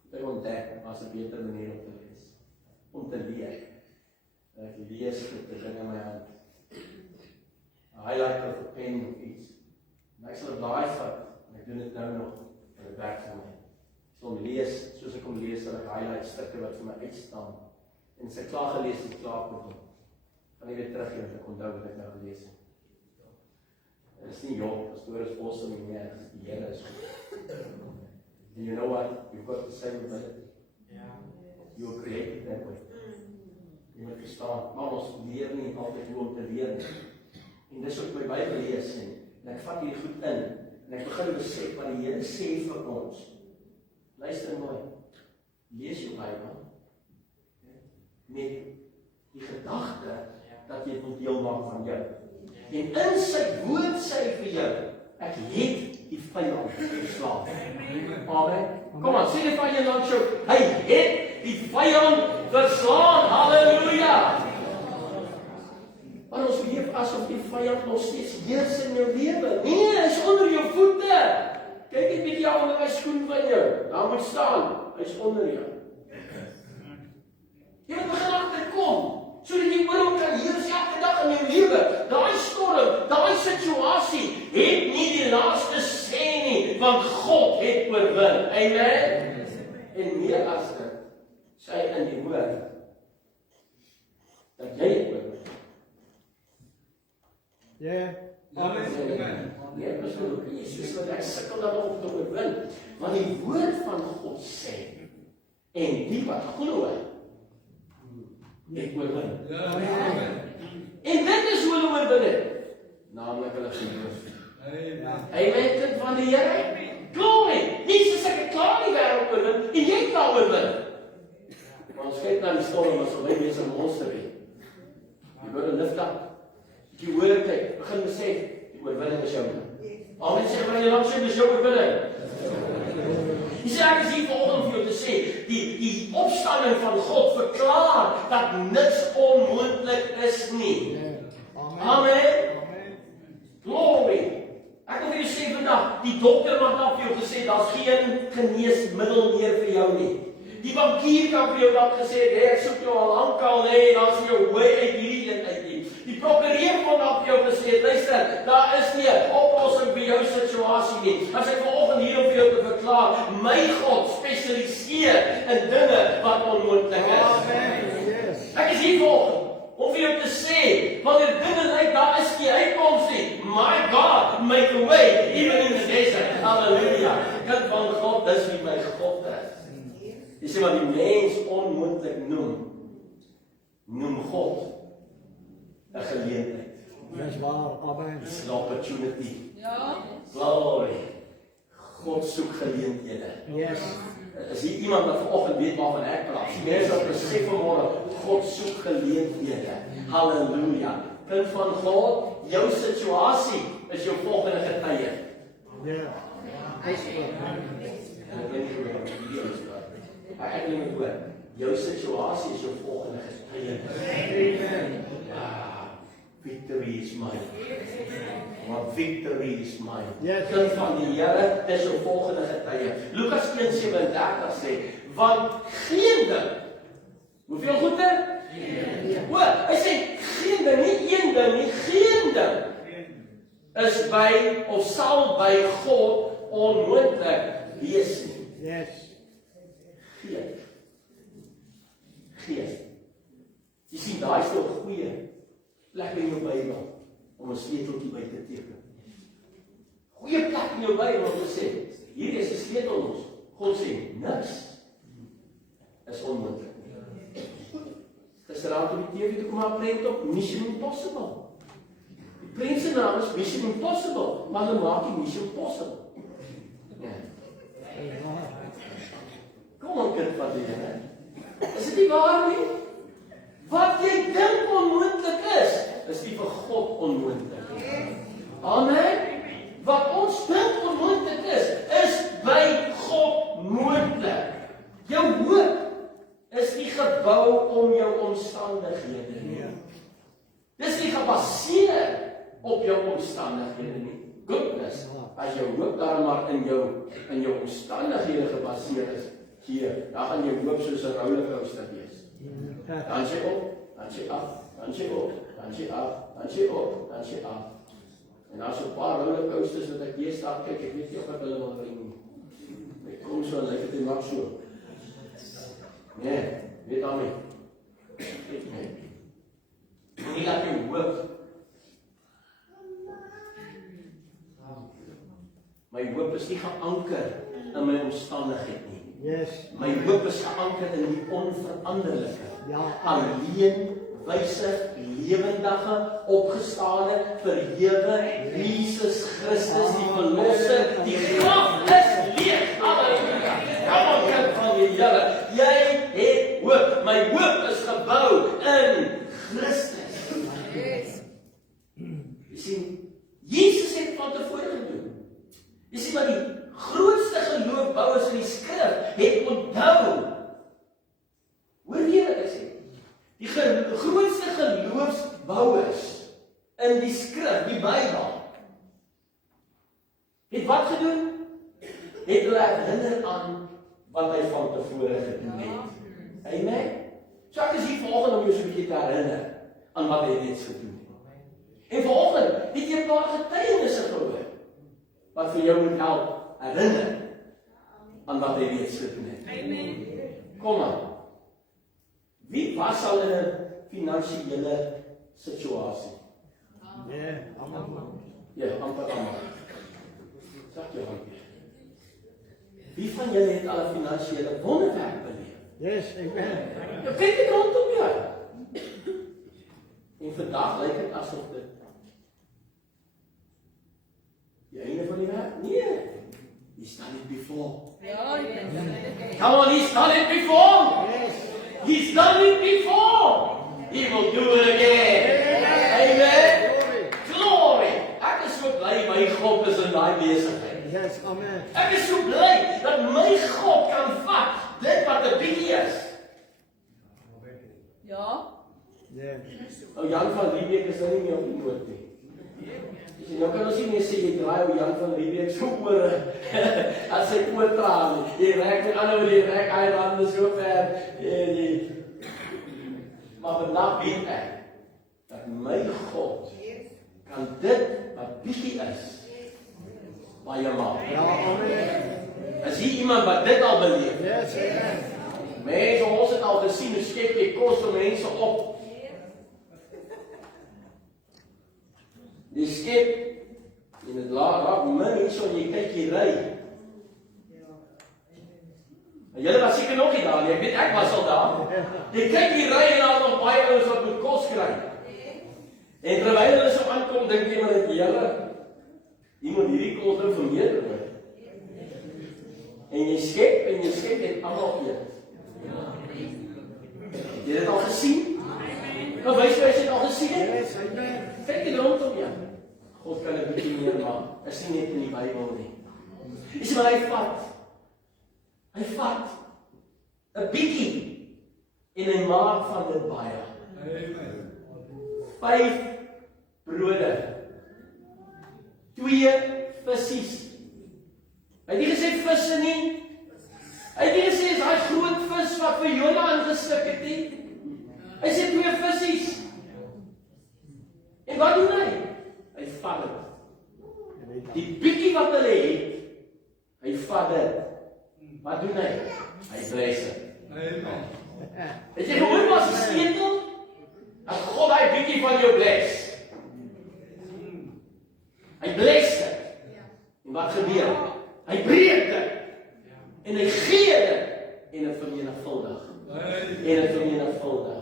het ek ontdek as 'n beter manier om te lees. Om te leer. En ek lees met die ding in my hand. Highlighter of 'n pen of iets. En ek sal 'n blaai vat, en ek doen dit nou nog, en dit werk vir my. Ek sal hom lees, soos ek hom lees, sal ek highlight stukke wat vir my uitstaan. En as ek klaar gelees het, klaar met hom. Kan ek weer teruggee, want ek onthou wat ek nou gelees het. Dit is nie jong, pastoor is awesome nie meer, die Here is goed. And you know what? You've got to say with it. You were created that way. Jy moet verstaan, maar ons leer nie altyd hoe om te leer nie. En dis ook my Bybel lees en ek vat hierdie goed in en ek begin besef wat die Here sê vir ons. Luister mooi. Lees jou Bybel met die gedagte dat jy wil deel maak van jou. En in sy woord sê hy vir jou, ek het die vyand verslaan. Amen. Kom aan, sê die vyand aan jou, hy het die vyand verslaan. Halleluja. Maar ons leef asof die vyand nog steeds heers in jou lewe. Nee, hy is onder jou voete. Kyk net bietjie onder my skoen van jou. Daar moet staan, hy is onder jou. Jy moet begin agterkom, sodat jy oor hom kan heers elke dag in jou lewe. Daai storm, daai situasie het nie die laaste sê nie, want God het oorwin. Amen. En meer as dit, sê hy in die woord dat jy het oorwin. Ja. Amen. Nee, persoonlik, Jesus, want ek sukkel dan om te oorwin. Want die woord van God sê, en die wat glo, het oorwin. En dit is hoe hulle oorwin het. Naamlik hulle geloof. Amen, kind van die Here. Glory! Jesus sê ek klaar die wêreld oorwin, en jy kan oorwin. Maar ons kyk na die storm as hy mense 'n monster het. Jy word lift up. Die woordheid begin besef, die oorwinning is jou. Amen, sê maar jy langs is jou oorwinning. Jy sê ek is hier vanoggend vir jou te sê, die opstanding van God verklaar dat niks onmoontlik is nie. Amen. Glory. Ek wil vir jou sê vandag, die dokter mag dan vir jou gesê, daar's geen geneesmiddel meer vir jou nie. Die bankier kan vir jou dan gesê, ek soek jou al lankal, nee, dan is jou way uit hierdie een uit nie. Die prokureur kon dan vir jou gesê, luister, daar is nie 'n oplossing vir jou situasie nie. As ek vanoggend hier om vir jou te verklaar, my God spesialiseer in dinge wat onmoontlik is. Ek is hier vanoggend om vir jou te sê, wanneer dinge lyk, daar is nie uitkoms nie. My God, make a way, even in the desert. Halleluja. Kind van God, dis wie my God is. Jy sê wat die mens onmoontlik noem God 'n geleentheid. Dis waar, amen. It's an opportunity. Ja. Glory. God soek geleenthede. Yes. Is hier iemand wat vanoggend weet waarvan ek praat? Die mense wat besef vanmôre, God soek geleenthede. Halleluja. Kind van God, jou situasie is jou volgende getuie. Ja. Dis Ek wil net hoor, jou situasie is jou volgende getuie. Amen. Victory is mine. Maar victory is mine. Kind van die Here is jou volgende getuie. Lukas 1:37 sê, want geen ding. Hoeveel goede? Hoor, hy sê geen ding, nie een ding nie, geen ding is by of sal by God onmoontlik wees nie. Yes. Geen. Jy sien, daai is 'n goeie plek in jou Bybel om 'n sleuteltjie by te teken. Goeie plek in jou Bybel om te sê, hier is 'n sleutel ons. God sê, niks is onmoontlik nie. Gisteraand op die TV toe kom 'n prent op Mission Impossible. Die prent se naam is Mission Impossible, maar hulle maak die Mission Possible. Ja. Kom on, kind van die Here. Is dit nie waar nie? Wat jy dink onmoontlik is nie vir God onmoontlik. Amen. Wat ons dink onmoontlik is by God moontlik. Jou hoop is nie gebou om jou omstandighede nie. Dis nie gebaseer op jou omstandighede nie. Goodness, as jou hoop daar maar in jou omstandighede gebaseer is, dan gaan jou hoop soos 'n rollercoaster wees. Dan jy op, dan jy af, dan jy op, dan jy af, dan jy op, dan jy af. En daar's 'n paar rollercoasters wat ek hier staan kyk, ek weet nie of ek hulle wil bring nie. Ek kom so lyk dit maar so. Nee, weet dan nie. Nie laat jou hoop. My hoop is nie geanker in my omstandigheid nie. Yes. My hoop is geanker in die onveranderlike. Ja. Alleen wyse, lewendige, opgestane, verhewe Jesus Christus, die verlosser, die graf is leeg. Halleluja. Kom op, kind van die Here. Jy het hoop. My hoop is gebou in Christus. Jy sien, Jesus het van tevore gedoen. Jy sien, maar die grootste geloofbouers in die skrif het onthou. Hoor jy wat ek sê? Die grootste geloofsbouers in die skrif, die Bybel, het wat gedoen? Het hulle herinner aan wat hy van tevore gedoen het. Amen? So ek is hier vanoggend om jou so 'n bietjie te herinner aan wat hy reeds gedoen het. En vanoggend het jy 'n paar getuienisse gehoor wat vir jou moet help herinner aan wat hy reeds gedoen het. Amen. Kom aan. Wie was al in 'n finansiële situasie? Ja, almal. Ja, amper almal. Sag jy hom. Wie van julle het al 'n finansiële wonderwerk beleef? Yes, amen. Jy kyk dit rondom jou. En vandag lyk dit asof dit die einde van die werk? Nee. He's done it before. Come on, he's done it before. Yes. He's done it before. He will do it again. Amen. Glory. Ek is so bly my God is in daai besigheid. Yes, amen. Ek is so bly dat my God kan vat dit wat 'n bietjie is. Ja. Ou Jan van Riebeeck is nou nie meer op die noot nie. Nou kan ons nie meer sê jy draai ou Jan van Riebeeck so oor as sy oortraan. Jy rek die ander oor die rek eilande so ver. Maar vandag weet ek dat my God kan dit wat bietjie is baie maak. Ja, amen. Is hier iemand wat dit al beleef? Yes, amen. Mense, ons het al gesien hoe skep jy kos vir mense op. Die skep en dit raak min so jy kyk jy ry. En julle was seker nog nie daar nie. Ek weet ek was al daar. Jy kyk jy ry en daar nog baie ouens wat moet kos kry. En terwyl hulle so aankom, dink jy maar net Here, jy moet hierdie kos nou vermeerder word. En jy skep net almal eet. Het jy dit al gesien? Kan wys jy het al gesien? Yes, amen. Kyk dit rondom jou. God kan 'n bietjie meer maak. Is nie net in die Bybel nie. Dis maar hy vat 'n bietjie en hy maak van dit baie. Amen. 5 brode. 2 visse. Hy het nie gesê visse nie. Hy het nie gesê is daai groot vis wat vir Jona aangestik het nie. Hy sê 2 visse. En wat doen hy? Hy vat dit. Die bietjie wat hulle het, hy vat dit. Wat doen hy? Hy bless dit. Amen. Het jy gehoor wat se sleutel? Dat God daai bietjie van jou bless. Hy bless dit. En wat gebeur? Hy breek dit. En hy gee dit. En dit vermenigvuldig. En dit vermenigvuldig.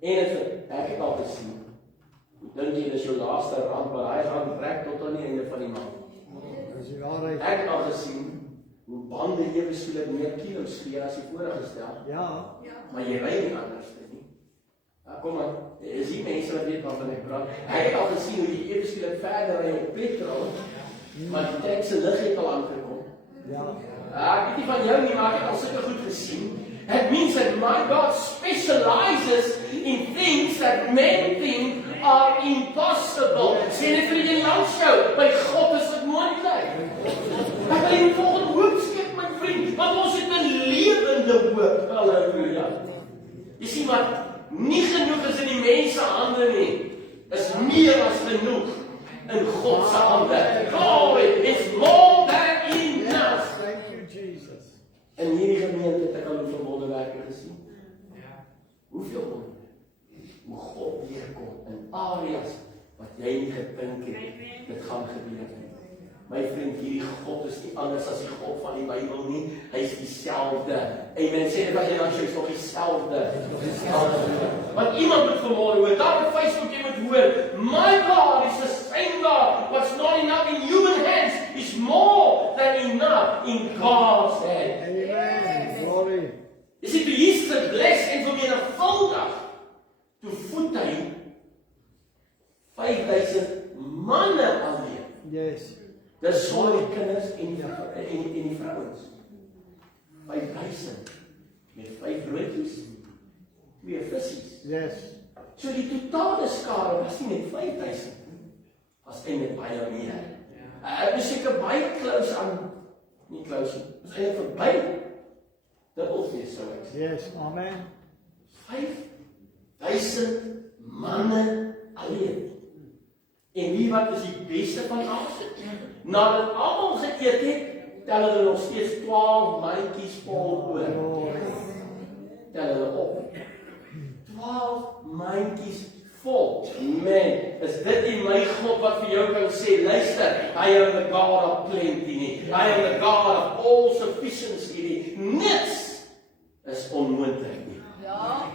En dit ek het al gesien. Dink jy dis jou laaste rand, maar hy gaan trek tot aan die einde van die maand. Dis die waarheid. Ek het al gesien hoe bande ewe skielik meer kilos gee as die vorige stel. Ja. Maar jy ry nie anders nie. Kom maar, is die mense wat weet waarvan ek praat. Ek het al gesien hoe die ewe skielik verder ry op petrol, maar die trek se lig het al aangekom. Ja. Ek weet nie van jou nie, maar ek het al sulke goed gesien. It means that my God specializes in things that men think are impossible. Sien dit vir die landshow, by God is dit moontlik. Ek wil nie volgende hoop skep, my vriend, want ons het 'n lewende hoop. Halleluja. Jy sien wat, nie genoeg is in die mense hande nie, is meer as genoeg in God se hande. Glory is more than enough. Thank you, Jesus. In hierdie gemeente het ek al hoeveel wonderwerke gesien. Hoeveel wonderwerke? Hoe God weerkom in areas wat jy nie gedink het, dit gaan gebeur nie. My vriend, hierdie God is nie anders as die God van die Bybel nie. Hy is dieselfde. Amen. Sê dit as jy dan sê, is nog dieselfde. Want iemand moet vanmorgen hoor, daar op Facebook jy moet hoor, my God is the same God. What's not enough in human hands is more than enough in God's hand. Amen. Glory. Jy sien, toe Jesus het bless en vermenigvuldig, toe voed hy 5000 manne alleen. Yes. Dis sonder die kinders en die vrouens. 5000 met 5 broodjies, 2 visies. Yes. So die totale skare was nie net 5000, was eintlik baie meer. Ek is seker baie close aan, nie close nie, is eintlik verby. Dubbel fees sou ek sê. Yes. Amen. 5000 manne alleen. En wie wat is die beste van alles? Nadat almal geëet het, tel hulle nog steeds 12 mandjies vol oor. Tel hulle op. 12 mandjies vol. Man, is dit nie my God wat vir jou kan sê, luister, I am the God of plenty nie. I am the God of all sufficiency nie. Niks is onmoontlik nie.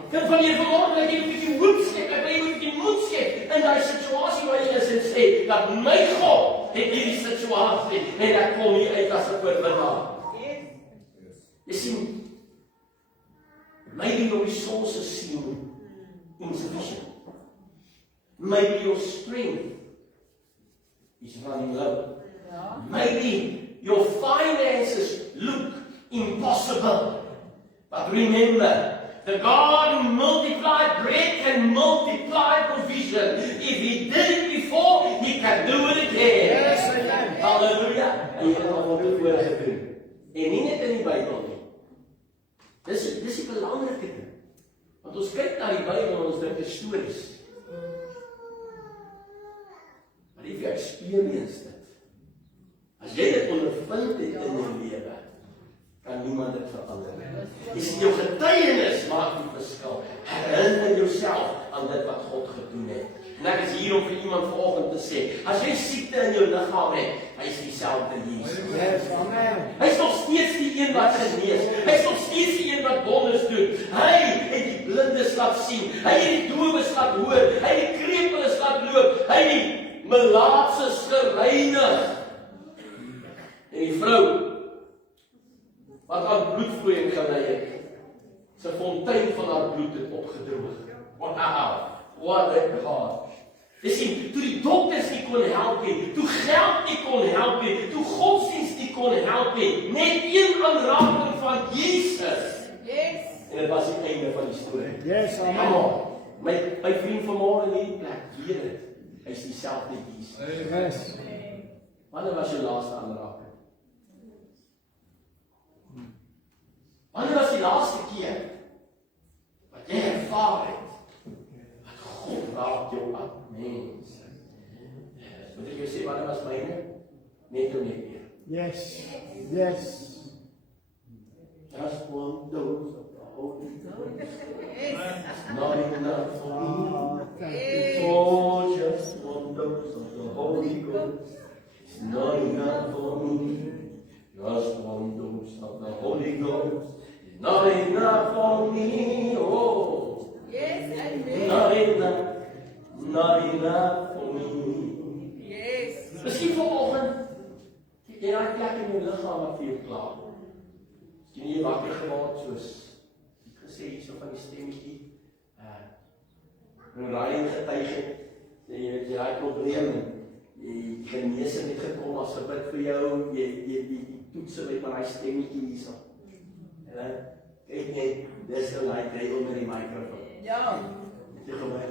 Kan van jy vanmorgen dat jy 'n bietjie hoop skep, dat jy 'n bietjie moed skep in daai situasie waar jy is en sê, dat my God het hierdie situasie en ek kom hier uit as 'n oorwinnaar. Jy sien, maybe your resources seem insufficient. Maybe your strength is running low. Maybe your finances look impossible. But remember, the God who multiplied bread can multiply provision. If He did it before, He can do it again. Yes, amen. Hallelujah. En jy het al wat tevore gedoen. En nie net in die Bybel nie. Dis die belangrike ding. Want ons kyk na die Bybel en ons dink dit is stories. Maar if you experience dit, as jy dit ondervind het in jou lewe, kan niemand dit verander. Jy sien, jou getuienis maak die verskil. Herinner jouself aan dit wat God gedoen het. En ek is hier om vir iemand vanoggend te sê, as jy siekte in jou liggaam het, hy is dieselfde Jesus. Yes. Amen. Hy is nog steeds die een wat genees. Hy is nog steeds die een wat wonders doen. Hy het die blindes laat sien. Hy het die dowes laat hoor. Hy het die krepeles laat loop. Hy het die melaatses gereinig. En die vrou wat aan bloedvloeiing gelei het, sy fontein van haar bloed het opgedroog. Wow, what a God. Jy sien, toe die dokters nie kon help nie, toe geld nie kon help nie, toe godsdienst nie kon help nie, net een aanraking van Jesus. Yes. En dit was die einde van die storie. Yes. Come Amen. on. My vriend vanmorgen in hierdie plek, weet het, hy is dieselfde Jesus. Yes. Wanneer was jou laaste aanraking? Wanneer was die laaste keer wat jy ervaar het, wat God raak jou aan, mens? Moet ek jou sê, wanneer was myne? Net toe net weer. Yes. Yes. Just one dose of the Holy Ghost. Not enough for me. Oh, just one dose of the Holy Ghost. It's not enough for me. Just one dose of the Holy Ghost. It's not enough for me. Oh, Yes, amen. not enough for me. Yes. Miskien vanoggend het jy daai plek in jou liggaam wat vir jou kla. Miskien jy wakker geword soos ek gesê hierso van die stemmetjie. Nou raai getuig het, jy het daai probleem. Die geneesing het gekom as gebid vir jou, jy toetse met daai stemmetjie hierso. En kyk net, dis nou daai drewel met die mikrofoon. Ja. Het jy gehoor?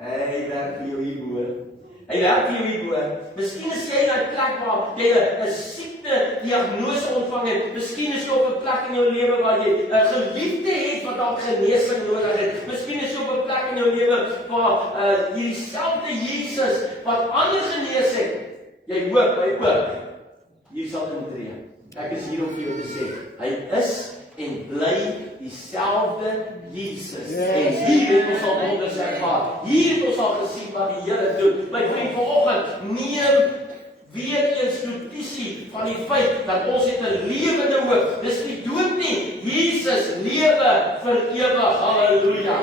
Hy werk vir jou hierboor. Hy werk vir jou hierboor. Miskien is jy in 'n plek waar jy 'n siekte diagnose ontvang het. Miskien is jy op 'n plek in jou lewe waar jy 'n geliefde het wat dalk genesing nodig het. Miskien is jy op 'n plek in jou lewe waar hierdie selfde Jesus wat ander genees het, jy hoop, hy ook hier sal intree. Ek is hier om vir jou te sê, hy is en bly dieselfde Jesus. En hier het ons al wonders ervaar. Hier het ons al gesien wat die Here doen. My vriend, vanoggend neem weer eens notisie van die feit dat ons het 'n lewende hoop. Dis nie dood nie. Jesus lewe vir ewig. Halleluja.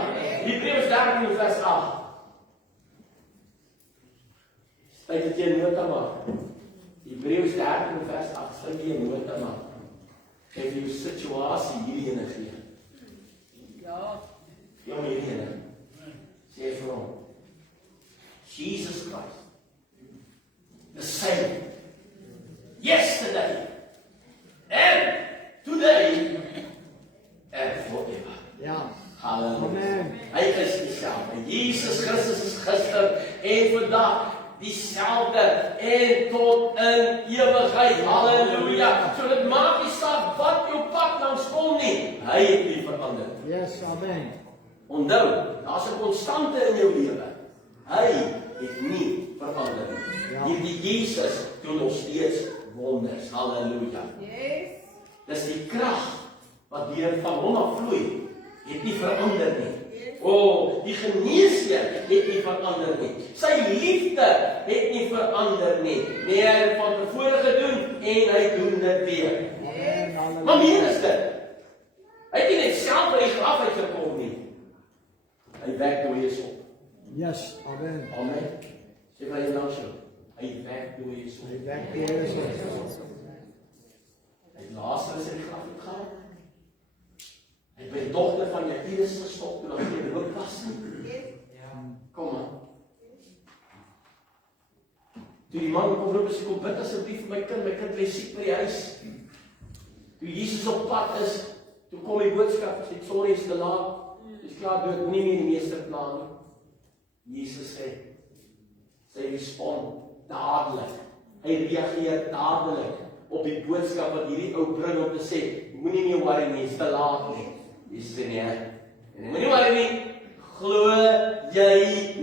Hebreërs 13 vers 8. Stel dit jy nota maak. Hebreërs 13 vers 8, stel jy nota maak. Geef jou situasie hierdie ene gee. Ja. Ja, hierdie ene. Sê vir hom. Jesus Christ. The same. Yesterday. And today. And forever. Ja. Halleluja. Amen. Hy is dieselfde. Jesus Christus is gister en vandag dieselfde en tot in ewigheid. Halleluja. So dit maak nie saak wat jou pad langs kom nie. Hy het nie verander. Yes, amen. Onthou, daar's 'n konstante in jou lewe. Hy het nie verander nie. Ja. Hierdie Jesus doen nog steeds wonders. Halleluja. Yes. Dis die krag wat deur van hom afvloei, het nie verander nie. O, die geneesheer het nie verander nie. Sy liefde het nie verander nie. Nee, hy het van tevore gedoen en hy doen dit weer. Amen. Maar meer is dit. Hy het nie net self uit die graf uitgekom nie. Hy wek dooies op. Yes, amen. Amen. Sê vir jy nou so. Hy wek dooies op. Hy werk hier is ons. Hy het Lazarus in die graf uitgehaal. Hy het by die dogter van Jairus gestop toe daar geen hoop was nie. Kom aan. Toe die man kom roep en sê, kom bid asseblief vir my kind lê siek by die huis. Toe Jesus op pad is, toe kom die boodskap, sê, sorry, is te laat. Dis klaar dood, moenie meer die meester pla nie. Jesus sê, sy respond dadelik. Hy reageer dadelik op die boodskap wat hierdie ou bring om te sê, moenie meer worry nie, is te laat nie. Jesus sê nee, en moenie worry nie, glo jy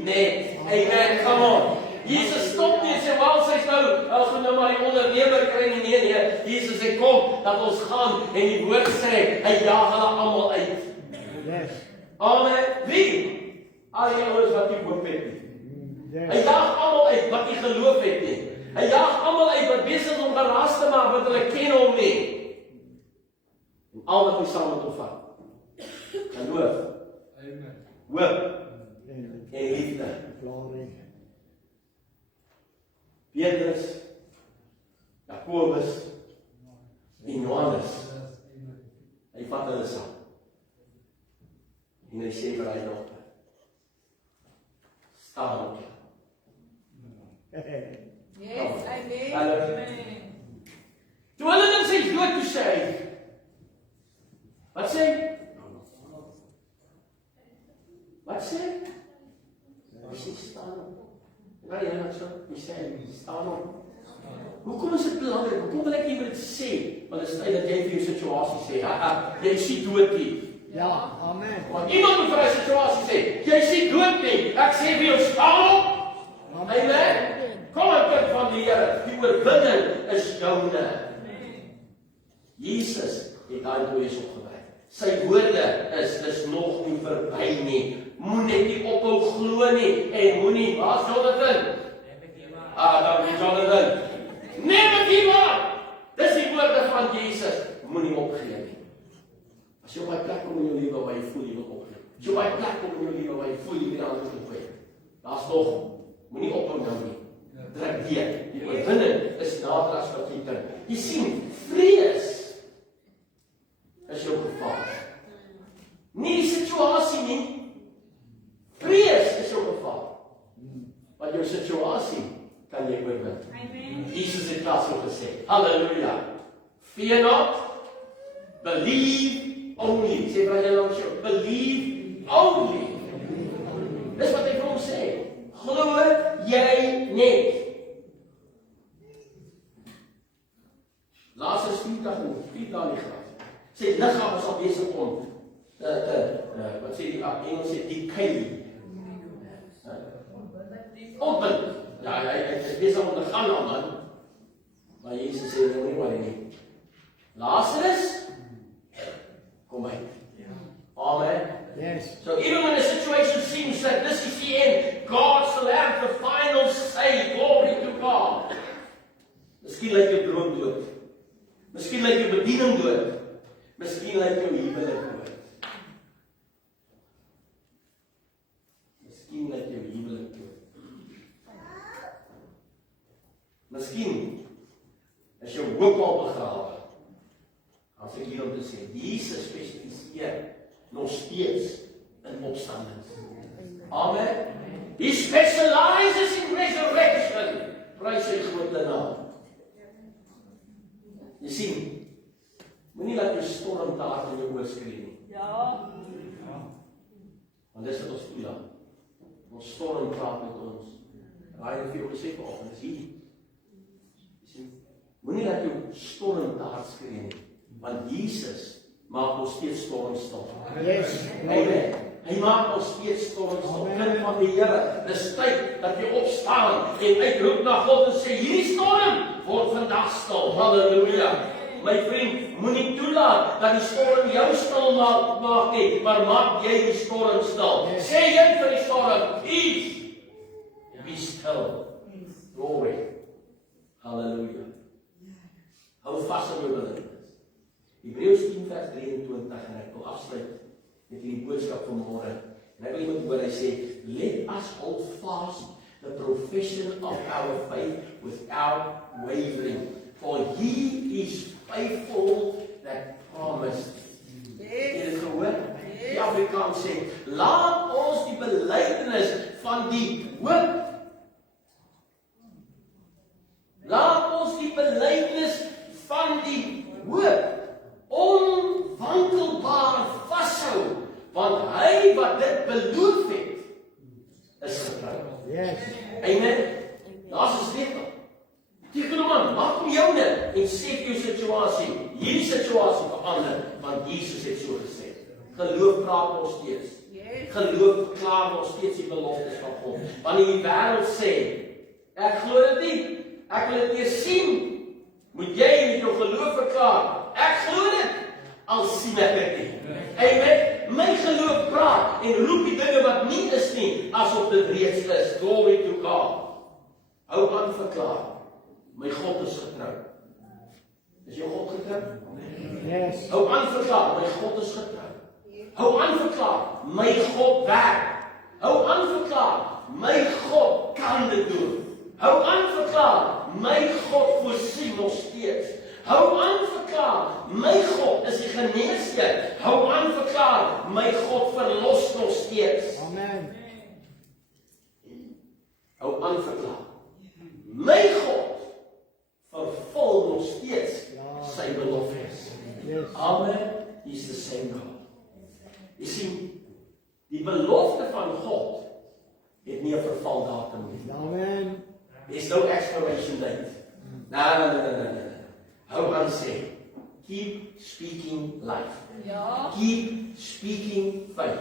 net. Amen, come on. Jesus stop nie en sê, wel, sy's nou, as we nou maar die ondernemer kry nie, nee, Jesus sê, kom, dat ons gaan, en die woord sê, hy jaag hulle almal uit. Yes. Amen. Wie? Al die ouens wat nie hoop het nie. Hy Yes. jaag almal uit wat nie geloof het nie. Hy jaag almal uit wat besig is om verras te maak wat hulle ken hom nie. En al wat hy saam met hom vat. Geloof. Hoop En en liefde. glory. Petrus, Jakobus en Johannes. Hy vat hulle saam. En hy sê vir hy dogter, staan op. Yes, amen. Hallo. Amen. Toe hulle dan sê dood toe sê hy. Wat sê? Wat sê? Hy sê staan op. Waar jy nou so, hy sê staan op. Hoekom is dit belangrik? Hoekom wil ek nie dit sê? Want dit is tyd dat jy vir jou situasie sê, jy sien dood nie. Ja, amen. Want iemand moet vir hy situasie sê, jy sien dood nie. Ek sê vir jou staan op. Amen. Kom aan, kind van die Here, die oorwinning is joune. Jesus het daai dooies opgewek. Sy woorde is nog nie verby nie. Moet net nie ophou glo nie en moenie, waar's Jonathan? Dankie Jonathan. Never give up. Dis die woorde van Jesus. Moenie opgee nie. As jy op 'n plek kom in jou lewe waar jy voel jy wil opgee. As jy op 'n plek kom in jou lewe waar jy voel jy nie anders kan doen. Daar's nog, moenie ophou nou nie. Druk deur. Die oorwinning is nader as wat jy dink. Jy sien, vrees is jou gevaar. Nie die situasie nie. Vrees is jou gevaar. Want jou situasie kan jy oorwin. Amen. Jesus het klaar so gesê. Halleluja. Fear not, believe only. Sê vir jy langs jou, believe only. Dis wat hy vir hom sê. Glo jy net. Lazarus 4 dae in die graf. Sy liggaam is al besig om wat sê die Engels sê decay. Opbind. Ja, hy is besig om te gaan aan man. Maar Jesus sê nie wat hy nie. Lazarus, kom uit. Amen. Yes. So even when the situation seems that this is the end, God still has the final say. Glory to God. Miskien lyk jou droom dood. Miskien lyk jou bediening dood. Miskien lyk jou huwelik dood. Miskien is jou hoop al begrawe. As ek hier om te sê, Jesus spesialiseer nog steeds in opstandings. Amen. He specializes in resurrection. Prys sy grote naam. Jy sien, moenie laat jou storm te hard in jou oor skree nie. Ja. Want dis wat ons voel dan. Ons storm praat met ons. Raai het vir jou gesê vanoggend, is hier. Jy sien, moenie laat jou storm te hard skree nie. Want Jesus maak ons steeds stormstil. Yes. Amen. Hy maak ons steeds stormstil. Kind van die Here, dis tyd dat jy opstaan en uitroep na God en sê, hierdie storm word vandag stil. Halleluja. My vriend, moenie toelaat dat die storm jou stil maak nie, maar maak jy die storm stil. Sê jy vir die storm, peace, be still. Glory. Halleluja. Hou vas aan jou belydenis. Hebreërs 10 vers 23 en ek wil afsluit met hierdie boodskap van môre. En ek wil iemand hoor, hy sê, let us hold fast the profession of our faith without wavering. For he is faithful that promised. Jy het gehoor? Die Afrikaans sê, laat ons die belydenis van die hoop. Laat ons die belydenis van die hoop onwankelbaar vashou, want hy wat dit beloof het, is getrou. Yes. Amen. Daar's 'n sleutel. Teken hom aan, maak hom joune en sê vir jou situasie, hierdie situasie verander, want Jesus het so gesê. Geloof praat nog steeds. Geloof verklaar nog steeds die beloftes van God. Wanneer die wêreld sê, ek glo dit nie, ek wil dit eers sien, moet jy met jou geloof verklaar, ek glo dit, al sien ek dit nie. Amen. My geloof praat en roep die dinge wat nie is nie, asof dit reeds is. Glory to God. Hou aan verklaar, my God is getrou. Is jou God getrou? Yes. Hou aan verklaar, my God is getrou. Hou aan verklaar, my God werk. Hou aan verklaar, my God kan dit doen. Hou aan verklaar, my God voorsien nog steeds. Hou aan verklaar, my God is die geneesheer. Hou aan verklaar, my God verlos nog steeds. Amen. Hou aan verklaar, my God vervul nog steeds sy beloftes. Yes. Amen. He's the same God. Jy sien, die belofte van God het nie 'n vervaldatum nie. Amen. There's no expiration date. No. Hou aan sê, keep speaking life. Ja. Keep speaking faith.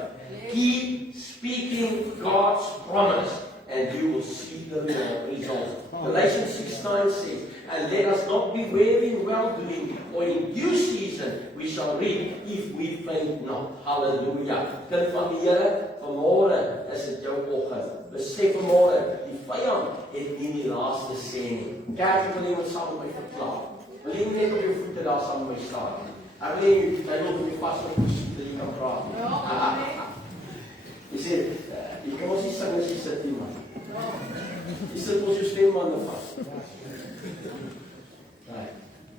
Keep speaking God's promise, and you will see the result. Galatians 6:9 says, and let us not be weary in well-doing, for in due season we shall reap if we faint not. Hallelujah. Kind van die Here, vanmôre is dit jou oggend. Besef vanmôre, die vyand het nie die laaste sê nie. Kerk, wil iemand saam met my verklaar? Wil jy net op jou voete daar saam met my staan? Ek wil jy loop nie vas op die voete, jy kan praat. Jy sê, jy kan ons nie sing as jy sit nie, man. Jy sit ons jou stembande vas.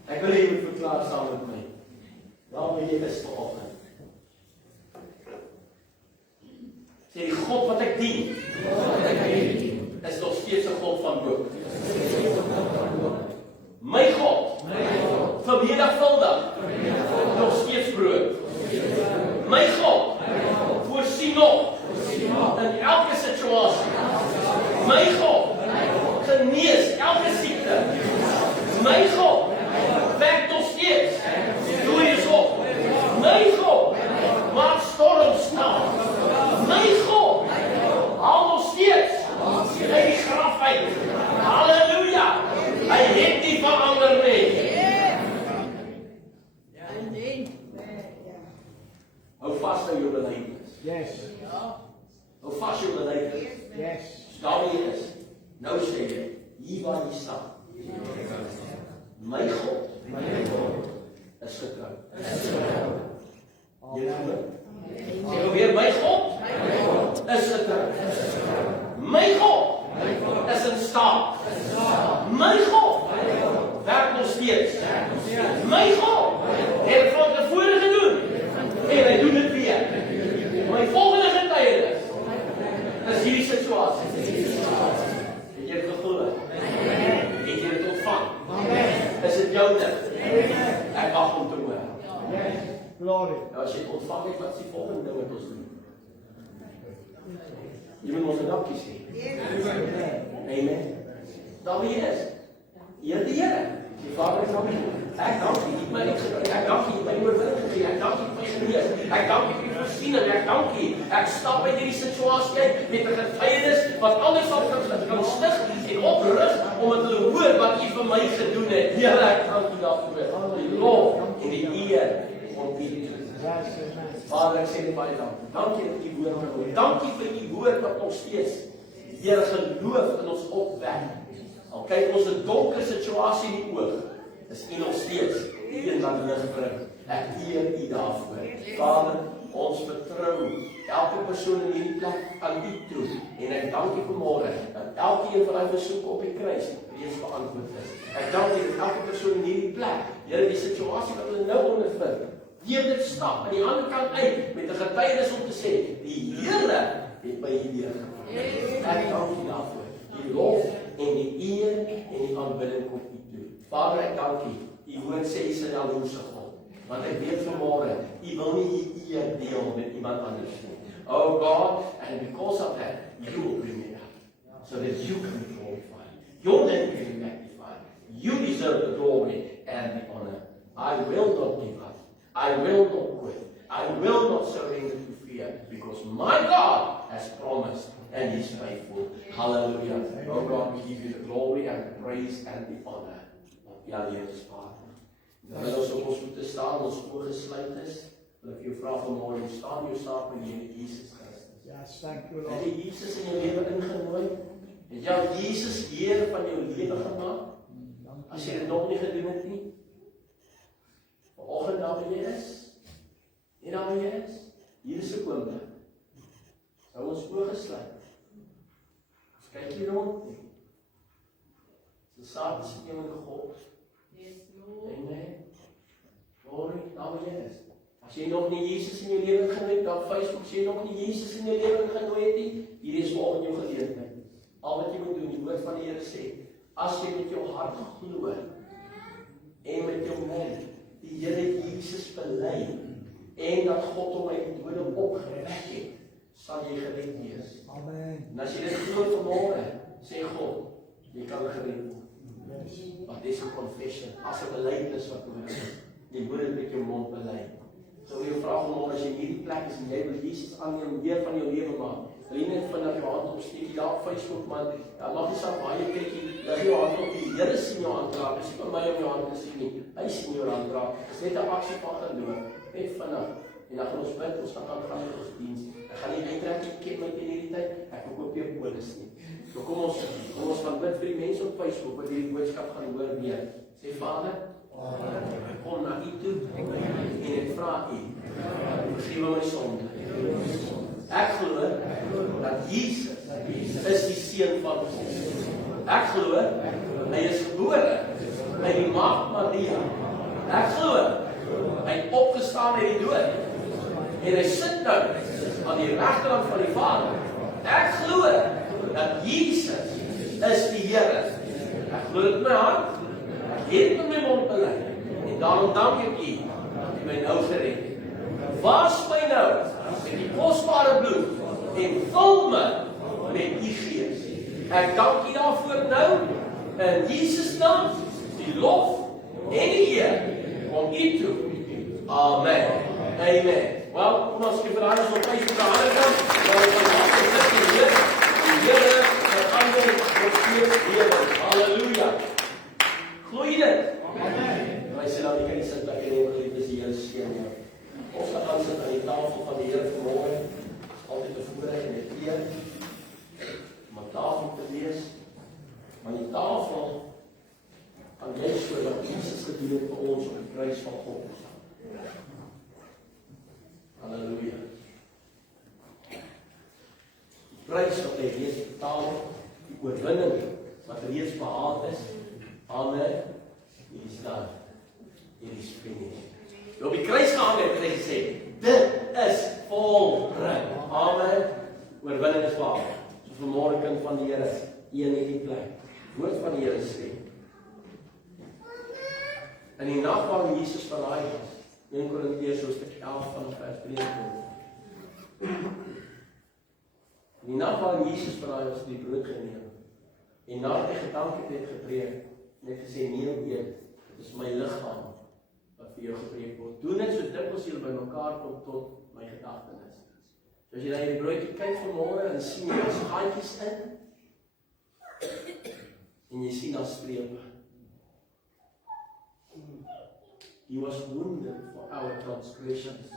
Ek wil jy moet verklaar saam met my. Waar wil jy is vanoggend? Sê die God wat ek dien, is nog steeds 'n God van hoop. My God, vermenigvuldig, nog steeds brood. My God, voorsien nog in elke situasie. My God, genees elke siekte. My God, werk nog steeds. Doe eens op. My God, maak storm staan. My God, haal nog steeds uit die graf uit. Halleluja. Hy het nie verander nie. Hou vas aan jou belydenis. Yes. Hou vas jou belydenis. Yes. Staan jy is. Nou sê jy, hier waar jy staan. My God is getrou. Jy glo? Sê weer, my God is getrou. My God is in staat. My God My God het van tevore gedoen. En hy doen dit weer. My volgende getuienis is hierdie situasie. Het jy dit geglo? Het jy dit ontvang? Is dit jou ding? Ek mag om te hoor. Glory. Nou as jy het ontvang het, wat is die volgende ding wat ons doen? Jy moet ons 'n dankie sê. Amen. Daar wie is. Hier die Here. Die Vader is aan my. Ek dank U, U het my uitgebring. Ek dank U, U het my oorwinning gegee. Ek dank U vir my genees. Ek dank U vir die voorsiening. Ek dank U. Ek stap uit hierdie situasie uit met 'n getuienis wat anders sal kan stig en oprig omdat hulle hoor wat U vir my gedoen het. Here, ek dank U daarvoor. Die lof en die eer kom U toe. Vader, ek sê net baie dankie. Dankie dat U woord kan hoor. Dankie vir U woord wat nog steeds Here geloof in ons opwek. Al kyk ons 'n donker situasie in die oog, is U nog steeds die een wat lig bring. Ek eer U daarvoor. Vader, ons vertrou elke persoon in hierdie plek aan U toe. En ek dank U vanmôre dat elkeen van daai versoeke op die kruis reeds beantwoord is. Ek dank U dat elke persoon in hierdie plek, Here, die situasie wat hulle nou ondervind, deur dit stap aan die ander kant uit met 'n getuienis om te sê, die Here het my hier gebring. Ek dank U daarvoor. Die lof en die eer en die aanbidding kom U toe. Vader, ek dank U. U woord sê U is 'n jaloerse God. Want ek weet vanmôre, U wil nie U eer deel met iemand anders nie. Oh God, and because of that, You will bring it up. So that You can be glorified. Your name can be magnified. You deserve the glory and the honor. I will not give up. I will not quit. I will not surrender to fear, because my God has promised and He's faithful. Hallelujah. Oh God, we give You the glory and the praise and the honor. Ja, Here is Vader. Terwyl ons op ons voete staan, ons oë gesluit is, wil ek jou vra vanmôre, hoe staan jou saak met Jesus Christus? Yes, thank You, Het Lord. jy Jesus in jou lewe ingenooi? Het jy Jesus Here van jou lewe gemaak? As jy dit nog nie gedoen het nie, vanoggend daar waar jy is, en daar waar jy is, hier is 'n oomblik. Hou ons oë gesluit. Ons kyk hier rond nie. Dis 'n saak tussen jou en God. Amen. Glory, daar waar jy is. As jy nog nie Jesus in jou lewe genooi het, op Facebook, as jy nog nie Jesus in jou lewe genooi het nie, hier is vanoggend jou geleentheid. Al wat jy moet doen, die woord van die Here sê, as jy met jou hart glo en met jou mond die Here Jesus bely en dat God hom uit die dode opgewek het, sal jy gered wees. Amen. En as jy dit glo vanmôre, sê God, jy kan gered word. Want dis 'n confession, as 'n belydenis wat nodig is. Jy moet dit met jou mond bely. So wil jy vra vanmôre, as jy in hierdie plek is en jy wil Jesus aanneem, deel van jou lewe maak, wil jy net vinnig jou hand opsteek, jy daar op Facebook, man, ja, maak nie saak waar jy kyk, lig jou hand op, die Here sien jou hand raak, dis nie vir my om jou hand te sien nie, hy sien jou hand raak, dis net 'n aksie van geloof, net vinnig, en dan gaan ons bid, ons gaan aan die godsdienst, ek gaan nie uittrek, ek ken my teen hierdie tyd, ek wil ook weer polis nie, so kom ons gaan bid vir die mense op Facebook, wat hierdie boodskap gaan hoor weer, sê Vader, ek kom na U toe, en ek vra U, vergewe my sonde, ek glo dat Jesus is die Seun van God. Ek glo hy is gebore by die Maagd Maria. Ek glo hy het opgestaan uit die dood en hy sit nou aan die regterkant van die Vader. Ek glo dat Jesus is die Here. Ek glo dit met my hart. Ek het dit met my mond bely. En daarom dank ek U dat U my nou gered het. Was my nou met die kosbare bloed en vul my met U Gees. Ek dank U daarvoor nou in Jesus naam, die lof en die eer kom U toe. Amen. Amen. Wel, kom ons gee vir alles op prys vir die ander kant. Die Here het ander op lewe. Halleluja. Glo jy dit? Amen. Hy sê dan die kinders sit lekker in geliefdes die Here seën. Ons gaan sit aan die tafel van die Here vanmôre. Altyd 'n voorreg en 'n eer om aan tafel te lees. Maar die tafel kan jy so wat Jesus gedoen het vir ons op die kruis van Golgotha. Halleluja. Die prys wat hy reeds betaal het, die oorwinning wat reeds behaal is. Amen. Hier is daar. It is finished. Toe op die kruis gehang het hy gesê, dit is volbring. Amen. Oorwinning is waar. So vanmôre kind van die Here, een in die plek. Woord van die Here sê. In die nag waarin Jesus verraai was, 1 Korintiërs hoofstuk 11 van vers 23. In die nag waarin Jesus verraai was, het hy brood geneem. En nadat hy gedank het gebreek, en hy gesê, neem eet, dit is my liggaam wat vir jou gebreek word. Doen dit so dikwels julle bymekaar kom tot my gedagtenis. So as jy na hierdie broodjie kyk vanmôre en sien jy daar's gaatjies in, en jy sien daar strepe. He was wounded for our transgressions.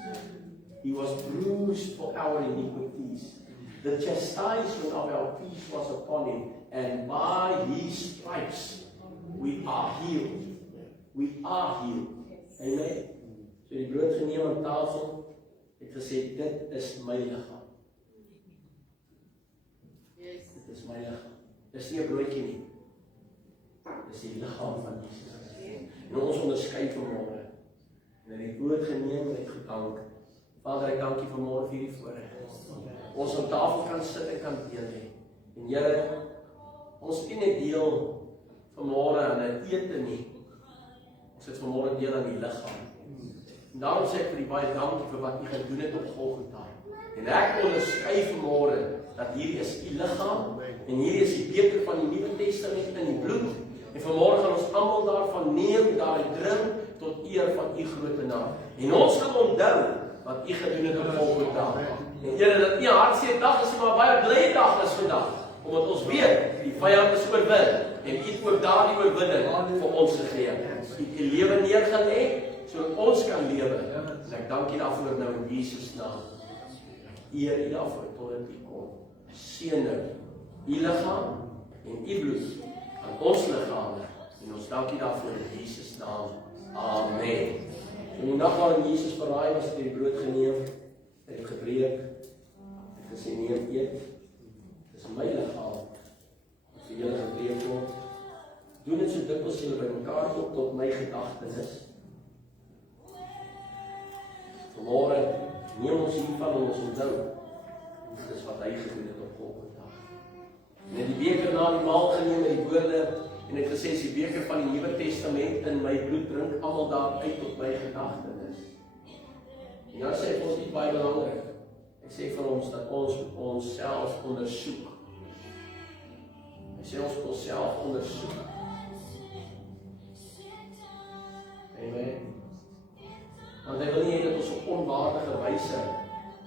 He was bruised for our iniquities. The chastisement of our peace was upon him, and by his stripes we are healed. We are healed. Amen. So die brood geneem aan tafel, het gesê, dit is my liggaam. Dit is my liggaam. Dit is nie 'n broodjie nie. Dit is die liggaam van Jesus. En ons onderskei vanmôre. En in die brood geneem en gedank. Vader, ek dank U vanmôre vir hierdie voorreg. Ons op tafel kan sit en kan deel hê. En Here, ons het nie deel vanmôre aan 'n ete nie. Ons het vanmôre deel aan die liggaam. En daarom sê ek vir U baie dankie vir wat U gedoen het op Golgotha. En ek onderskei vanmôre dat hierdie is U liggaam en hierdie is die beker van die Nuwe Testament in die bloed. En vanmôre gaan ons almal daarvan neem, daarin drink tot eer van U groot naam. En ons gaan onthou wat U gedoen het op Golgotha. En Here, dat nie 'n hartseer dag is, maar baie blye dag is vandag, omdat ons weet die vyand is oorwin en U het ook daardie oorwinning vir ons gegee. U het U lewe neergelê sodat ons kan lewe. En ek dank U daarvoor nou in Jesus naam. Eer U daarvoor totdat U kom. Seën nou U liggaam en U bloed aan ons liggame. En ons dank U daarvoor in Jesus naam. Amen. In die nag waarin Jesus verraai was, het hy die brood geneem, hy het gebreek, het gesê, neem eet, dit is my liggaam, wat vir julle gebreek word. Doen dit so dikwels julle bymekaar kom tot my gedagtenis. Vanmôre neem ons hiervan en ons onthou, dit is wat hy gedoen het op Golgotha. En in die beker na die maal geneem met die woorde, en ek gesê, as die beker van die Nuwe Testament in my bloed drink, almal daar uit tot my gedagtenis. En nou sê ek ons iets baie belangrik. Ek sê vir ons dat ons onsself ondersoek. Ek sê ons onsself ondersoek. Amen. Want hy wil nie hê dat ons op onwaardige wyse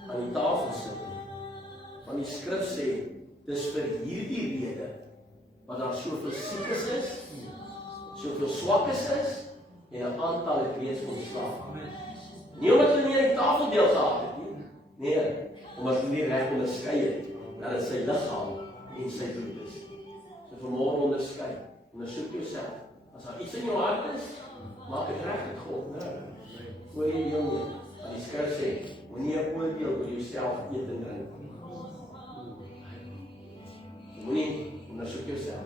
aan die tafel sit nie. Want die skrif sê, dis vir hierdie rede, want daar soveel siekes is, soveel swakkes is, en 'n aantal het reeds ontslaap. Nie omdat hulle nie aan die tafel deel gehad het nie. Nee, omdat hulle nie reg onderskei het, dat dit sy liggaam en sy bloed is. So vanmôre onderskei, ondersoek jouself. As daar iets in jou hart is, maak dit reg met God, nou. Voor jy jou nie, want die skrif sê, moenie 'n oordeel oor jouself eet en drink. Moenie ondersoek jouself.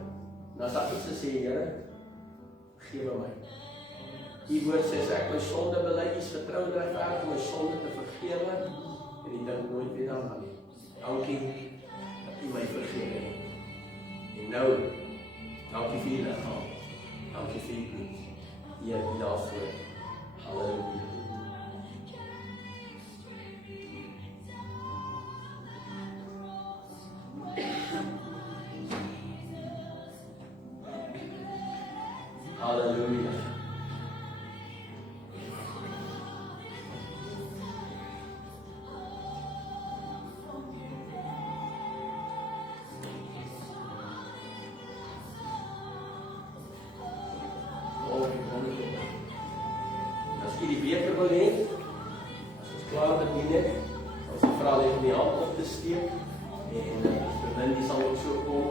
En as daar iets sê, Here, vergewe my. Die woord sê, ek my sonde bely, U is getrou en regverdig om my sonde te vergewe, en U dink nooit weer daaraan nie. Dankie dat U my vergewe het. En nou, dankie vir U liggaam, dankie vir U bloed. Eer U daarvoor. Halleluja. Halleluja. As jy die beker wil hê, as ons klaar bedien het, as jy vra om die hand op te steek, en Lindy sal ook so kom,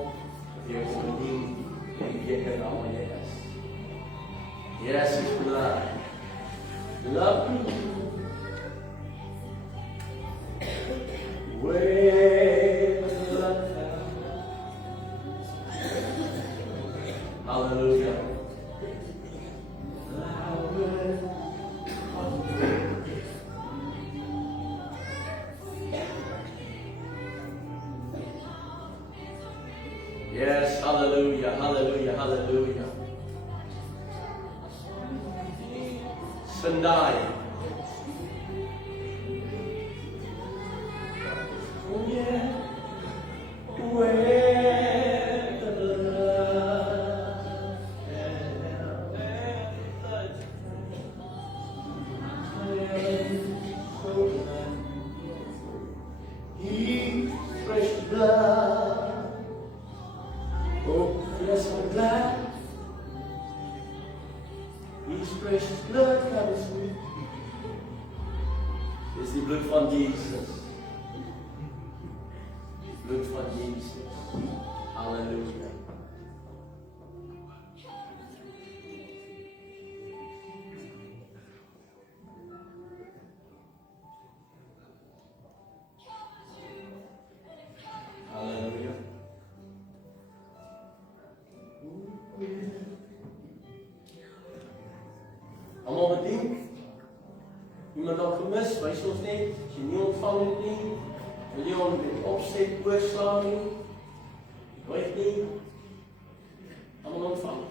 of jy kom bedien, en die beker daar waar jy is. Yes, His blood. Love me. Where the blood fell. Hallelujah. Yes, hallelujah, hallelujah, hallelujah. Sendai. His precious blood. Oh, yes, I'm glad. His precious blood covers me. Dis die bloed van Jesus. Die bloed van Jesus. Halleluja. Halleluja. Almal wat dink, iemand dalk gemis, wys ons net, as jy nie ontvang het nie, wil jy hom met opset oorslaan nie, weet nie, almal ontvang.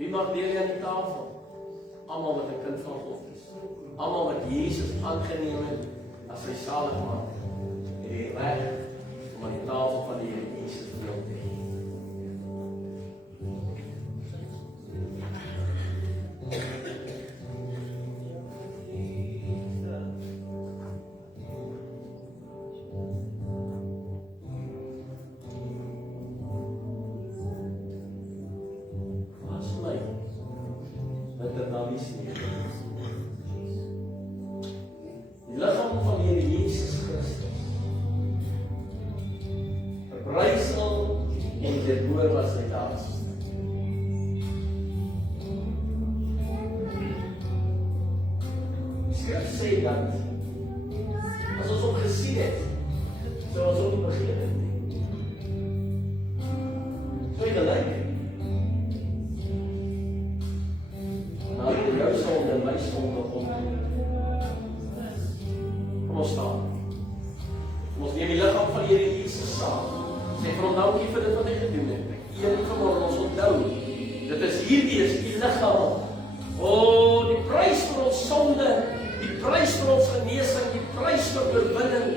Wie mag deel aan die tafel? Almal wat 'n kind van God is. Almal wat Jesus aangeneem het as sy saligmaker. Het die reg om aan die tafel van die Here Jesus deel te hê. Wat my met die naam is nie. Die liggaam van die Here Jesus Christus. Verbrysel en deurboor wat sy daar is. Skrif sê dat as ons hom gesien het, sou ons hom nie begeer het nie. So jy gelyk het. Nou jou sonde en my sonde kom. Kom ons staan. Kom ons neem die liggaam van die Here Jesus saam. Sê vir hom dankie vir dit wat hy gedoen het. Een vanmorgen ons onthou. Dit is hierdie is die liggaam. O, die prys vir ons sonde, die prys vir ons genesing, die prys vir oorwinning.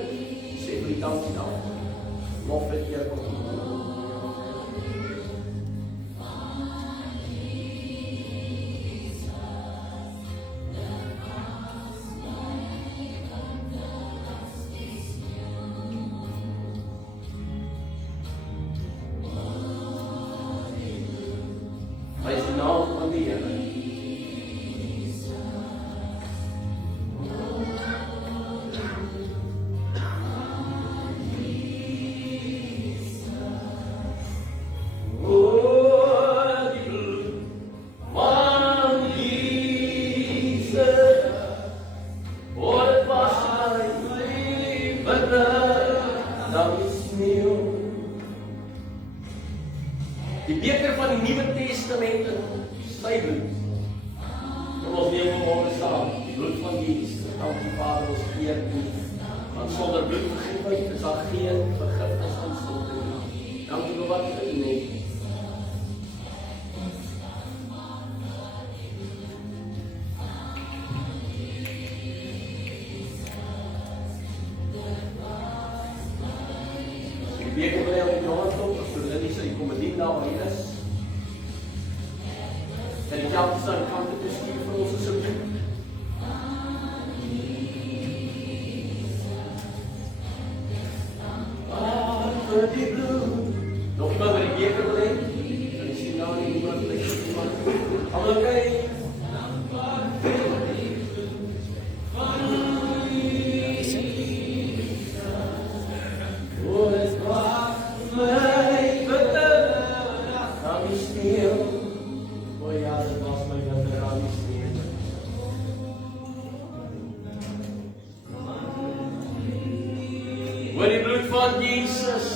Sê vir die dankie daarvoor. Lof en eer kom. Hy is die naam van die Here. Die beker van die Nuwe Testament in sy bloed. Kom ons neem hom môre saam. Die bloed van Jesus. Dankie Vader, ons eer U. Want sonder bloed vergifnis is daar geen vergifnis van sonde nie. Dankie vir wat U gedoen het. Die beker wil hy op die hand op, so dit is die komedie daar waar hy is. En die help staan kant te stuur vir ons asseblief. Vir die bloed. Nog iemand wat die beker wil hê? En die sien daar nie iemand plek. Almal kyk. Oor die bloed van Jesus.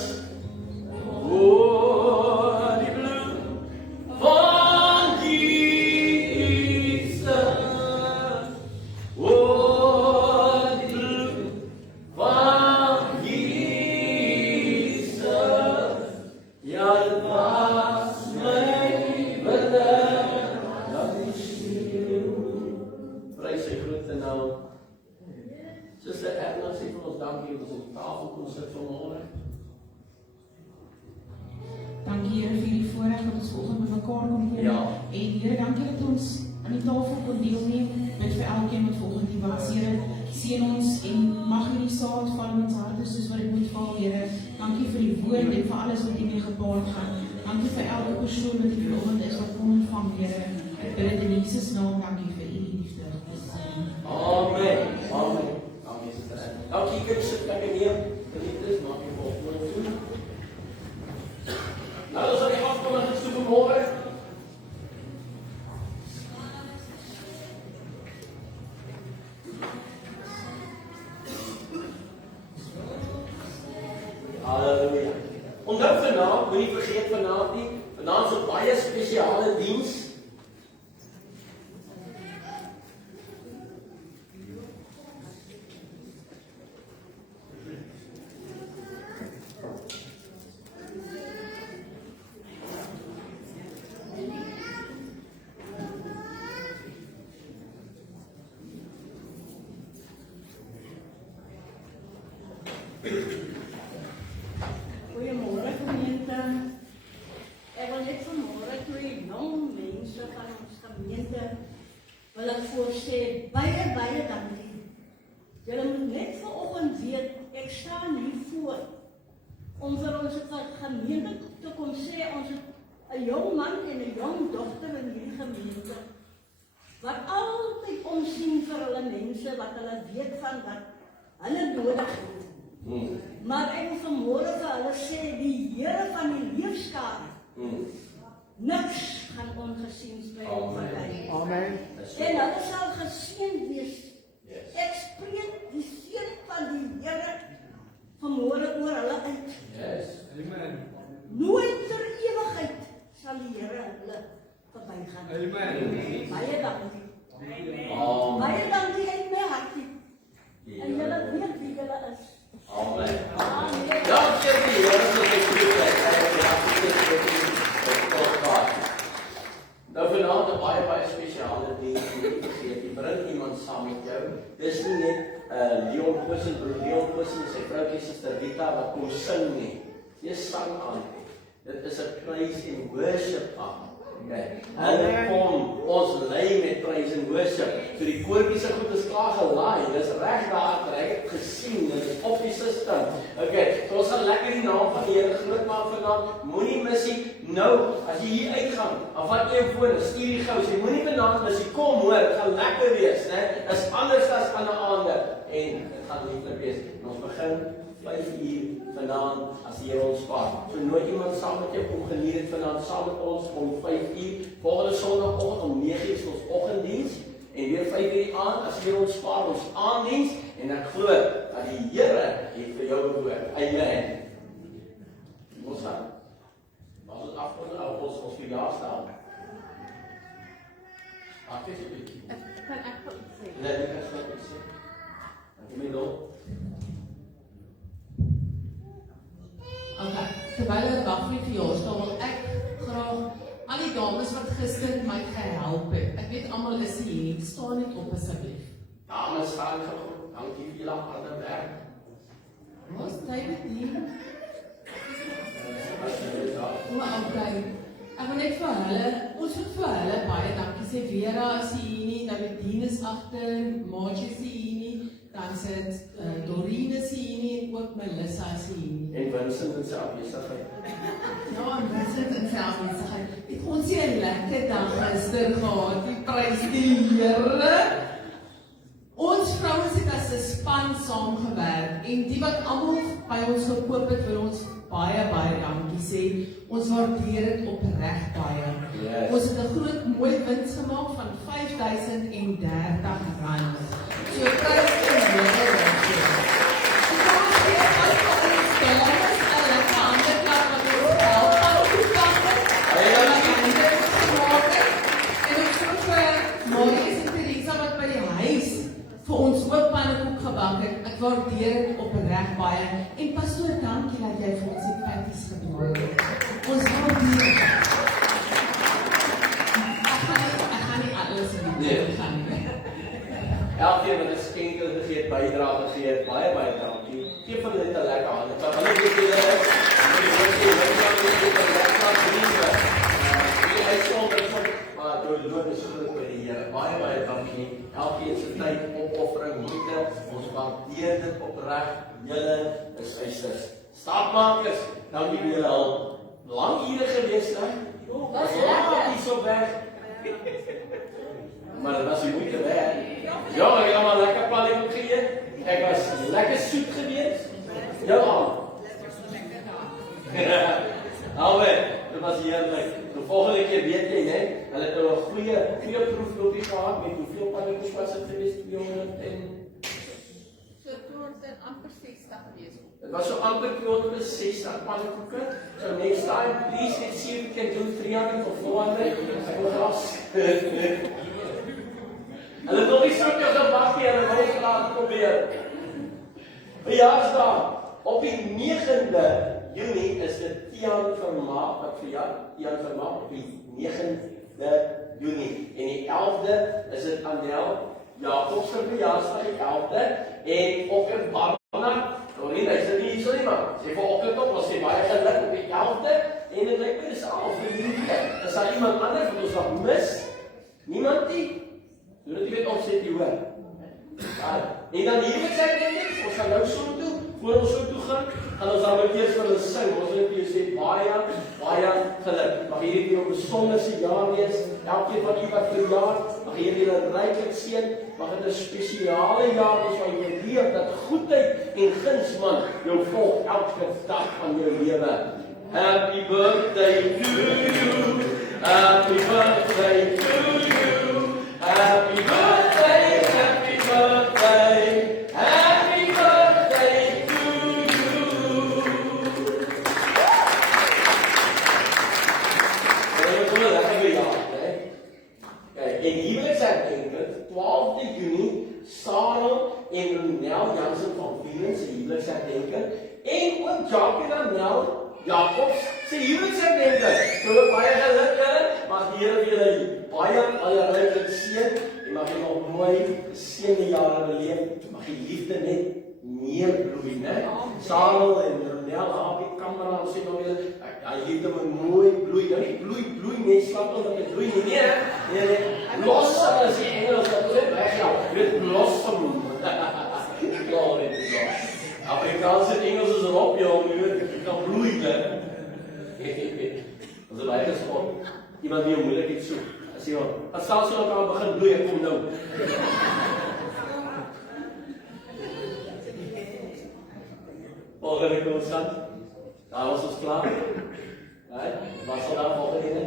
Oor die bloed van Jesus. Oor die bloed ons dankie dat ons op die tafel kon sit vanmôre. Dankie Here vir die voorreg dat ons vanoggend met mekaar kon kom. Ja. En Here, dankie dat ons aan die tafel kon deelneem. Bid vir elkeen wat vanoggend hier was, Here. Seën ons en mag hierdie saad val in ons harte soos wat dit moet val, Here. Dankie vir die woord en vir alles wat hiermee gepaard gaan. Dankie vir elke persoon wat hier vanoggend is wat kom ontvang, Here. Ek bid dit in Jesus naam, dankie vir u liefde. Amen. Amen. Amen, Suster Anne. Dankie, ek sit lekker neer. Geliefdes, maak jy volgende toe. Nou, ons aan die afkondiging toe vanmôre. Halleluja. Onthou vanaand, moenie vergeet vanaand nie. Vanaand is 'n baie spesiale diens. Goeiemôre gemeente. Ek wil net vanmôre twee jong mense van ons gemeente wil ek voorsê baie dankie. Julle moet net vanoggend weet, ek staan hier voor om vir ons gemeente te kom sê ons het 'n jong man en 'n jong dogter in hierdie gemeente wat altyd omsien vir hulle mense wat hulle weet van wat hulle nodig het. Maar ek wil vanmôre vir hulle sê, die Here van die leefskade, niks gaan ongesien by hom verby. Amen. En hulle sal geseënd wees. Ek spreek die seën van die Here vanmôre oor hulle uit. Yes. Nooit ter ewigheid sal die Here hulle verbygaan. Amen. Baie dankie. Amen. Baie dankie uit my hartie. En julle weet wie julle is. Amen. Amen. Dankie vir die Here vir die goedheid. Nou vanaand 'n baie spesiale ding. Jy bring iemand saam met jou. Dis nie net Leon Kossen, broer Leon Kossen en sy vroutjie Suster Rita wat kom sing nie. Dis sang aan. Dit is 'n praise and worship aan. Okay. Hulle kom ons lei met praise and worship. So die koortjie se goed is klaar gelaai. Dis reg daar, ek het gesien, dit is op die system. Okay, so ons gaan lekker die naam van die Here groot maak vanaand. Moenie mis nie. Nou, as jy hier uitgaan, dan vat jy 'n foon, stuur die gou. Jy moenie vanaand mis nie. Kom hoor, dit gaan lekker wees, né? Is anders as ander aande en dit gaan lieflik wees. En ons begin 5 uur vanaand as die Here ons spaar. So nooit iemand saam met jou kom geniet het vanaand saam met ons om 5 uur. Volgende Sondagoggend om 9 uur is ons oggenddiens en weer 5 uur aan as die Here ons spaar ons aanddiens en ek glo dat die Here het vir jou behoort. Amen. Ons gaan ons afkondig ons verjaarsdag. Wat is dit? Kan ek vir iets sê? Nee, ek kan nie sê. Dankie my dog. Okay, terwyl ek wag vir die verjaarsdag wil ek graag al die dames wat gister my gehelp het. Ek weet almal is hier, staan net op asseblief. Dames, staan gou. Dankie vir julle harde werk. Ons David hier. Maar okay. Ek wil net vir hulle, ons moet vir hulle baie dankie sê. Vera is hier nie, Davidine is agter, Margie is hier nie, dan sit Doreen is hier nie en ook Melissa is hier nie. En Vincent in sy afwesigheid. Ja, en Vincent in sy afwesigheid. Het ons hier 'n lekker dag gister gehad, die prys die Here. Ons vrouens het as 'n span saamgewerk en die wat almal by ons gekoop het, wil ons baie dankie sê. Ons waardeer dit opreg baie. Yes. Ons het 'n groot mooi wins gemaak van R5,030. So prys die Here daarvoor. So kom ons gee as vir ons dames 'n lekker hande klap wat ons help aan op die kanten. En ons vroeg vir Maurice en Teresa wat by die huis vir ons ook pannekoek gebak het. Ek waardeer dit opreg baie. En pastoor, dankie dat jy vir ons die panties gebring het. Ons waardeer dit. Ek gaan nie alles in die gaan nie. Elkeen wat 'n skenkel gegee het, bydrae gegee, baie dankie. Geef vir net 'n lekker hand. Kan hulle weet julle is? Maar door die loop is groot by die Here. Baie dankie. Elkeen se tyd, opoffering, moeite. Ons waardeer dit opreg. Julle is eisers. Staatmakers, dankie vir julle hulp. Lang ure gewees, hè? Was lekker hier so weg. Maar dit was die moeite werd. Ja, ek het maar lekker paling geëet. Ek was lekker soet gewees. Ja. Alweer, dit was heerlik. De volgende keer weet jy, hè, hulle het nou 'n goeie proefloopie gehad met hoeveel pannetjies was dit gewees? 200 en So 260 gewees. Dit was so amper 260 pannetjies. So next time, please let's see if we can do 300 or 400. Ek wil glas. Hulle wil nie so te gewag nie, hulle wil graag probeer. Verjaarsdag op die 9de Junie is dit Tiaan Vermaak wat verjaar. Tiaan Vermaak op die 9de Junie. En die 11de is dit Anel Jacobs se verjaarsdag, die 11de. En ook in Barnard, nie, hy sit nie hier so nie, maar sê vanoggend op, ons sê baie geluk op die 11de. En dit lyk my dis al verlede. Is daar iemand anders wat ons nog mis? Niemand nie? Doe dit weet ons sê die hoor. En dan hier met sy denk ek, ons gaan nou so toe, voor ons so toe gaan ons dan ook eers vir hulle sing. Ons wil vir jou sê, baie geluk. Mag hierdie vir jou 'n besonderse jaar wees. Elkeen van u wat verjaar, mag hierdie julle ryklik seën. Mag dit 'n spesiale jaar wees waar jy leef dat goedheid en guns man jou volg elke dag van jou lewe. Happy birthday to you. Happy birthday to you. Happy birthday, happy birthday, happy birthday to you. Kom maar, lekker verjaar, hè? Kijk, en huwelijksherdenking, 12de Junie, Sarah en Ronel Jansen van Wielen se huwelijksherdenking, en ook Jackie Ronel Jacobs se huwelijksherdenking. So baie geluk hulle, maar die Here vir julle baie allerlei seën. Jy mag jy nog mooi geseënde jare beleef. Mag die liefde net meer bloei, né? Sarah en Ronel, die kamera sê nou julle, hy liefde moet mooi bloei. Ja, nie bloei net slap omdat dit bloei nie, nee. Nee, blossom as die Engels dat sê, ja, dit blossom. Glory to God. Afrikaans en Engels is erop, jy weet, dit kan bloei, né? Ons is baie gespot. Iemand die moeilikheid soek. As jy as selfs so kan begin bloei, ek kom nou. Volgende konstant. Daar was ons klaar. Wat sal daar volgende ene?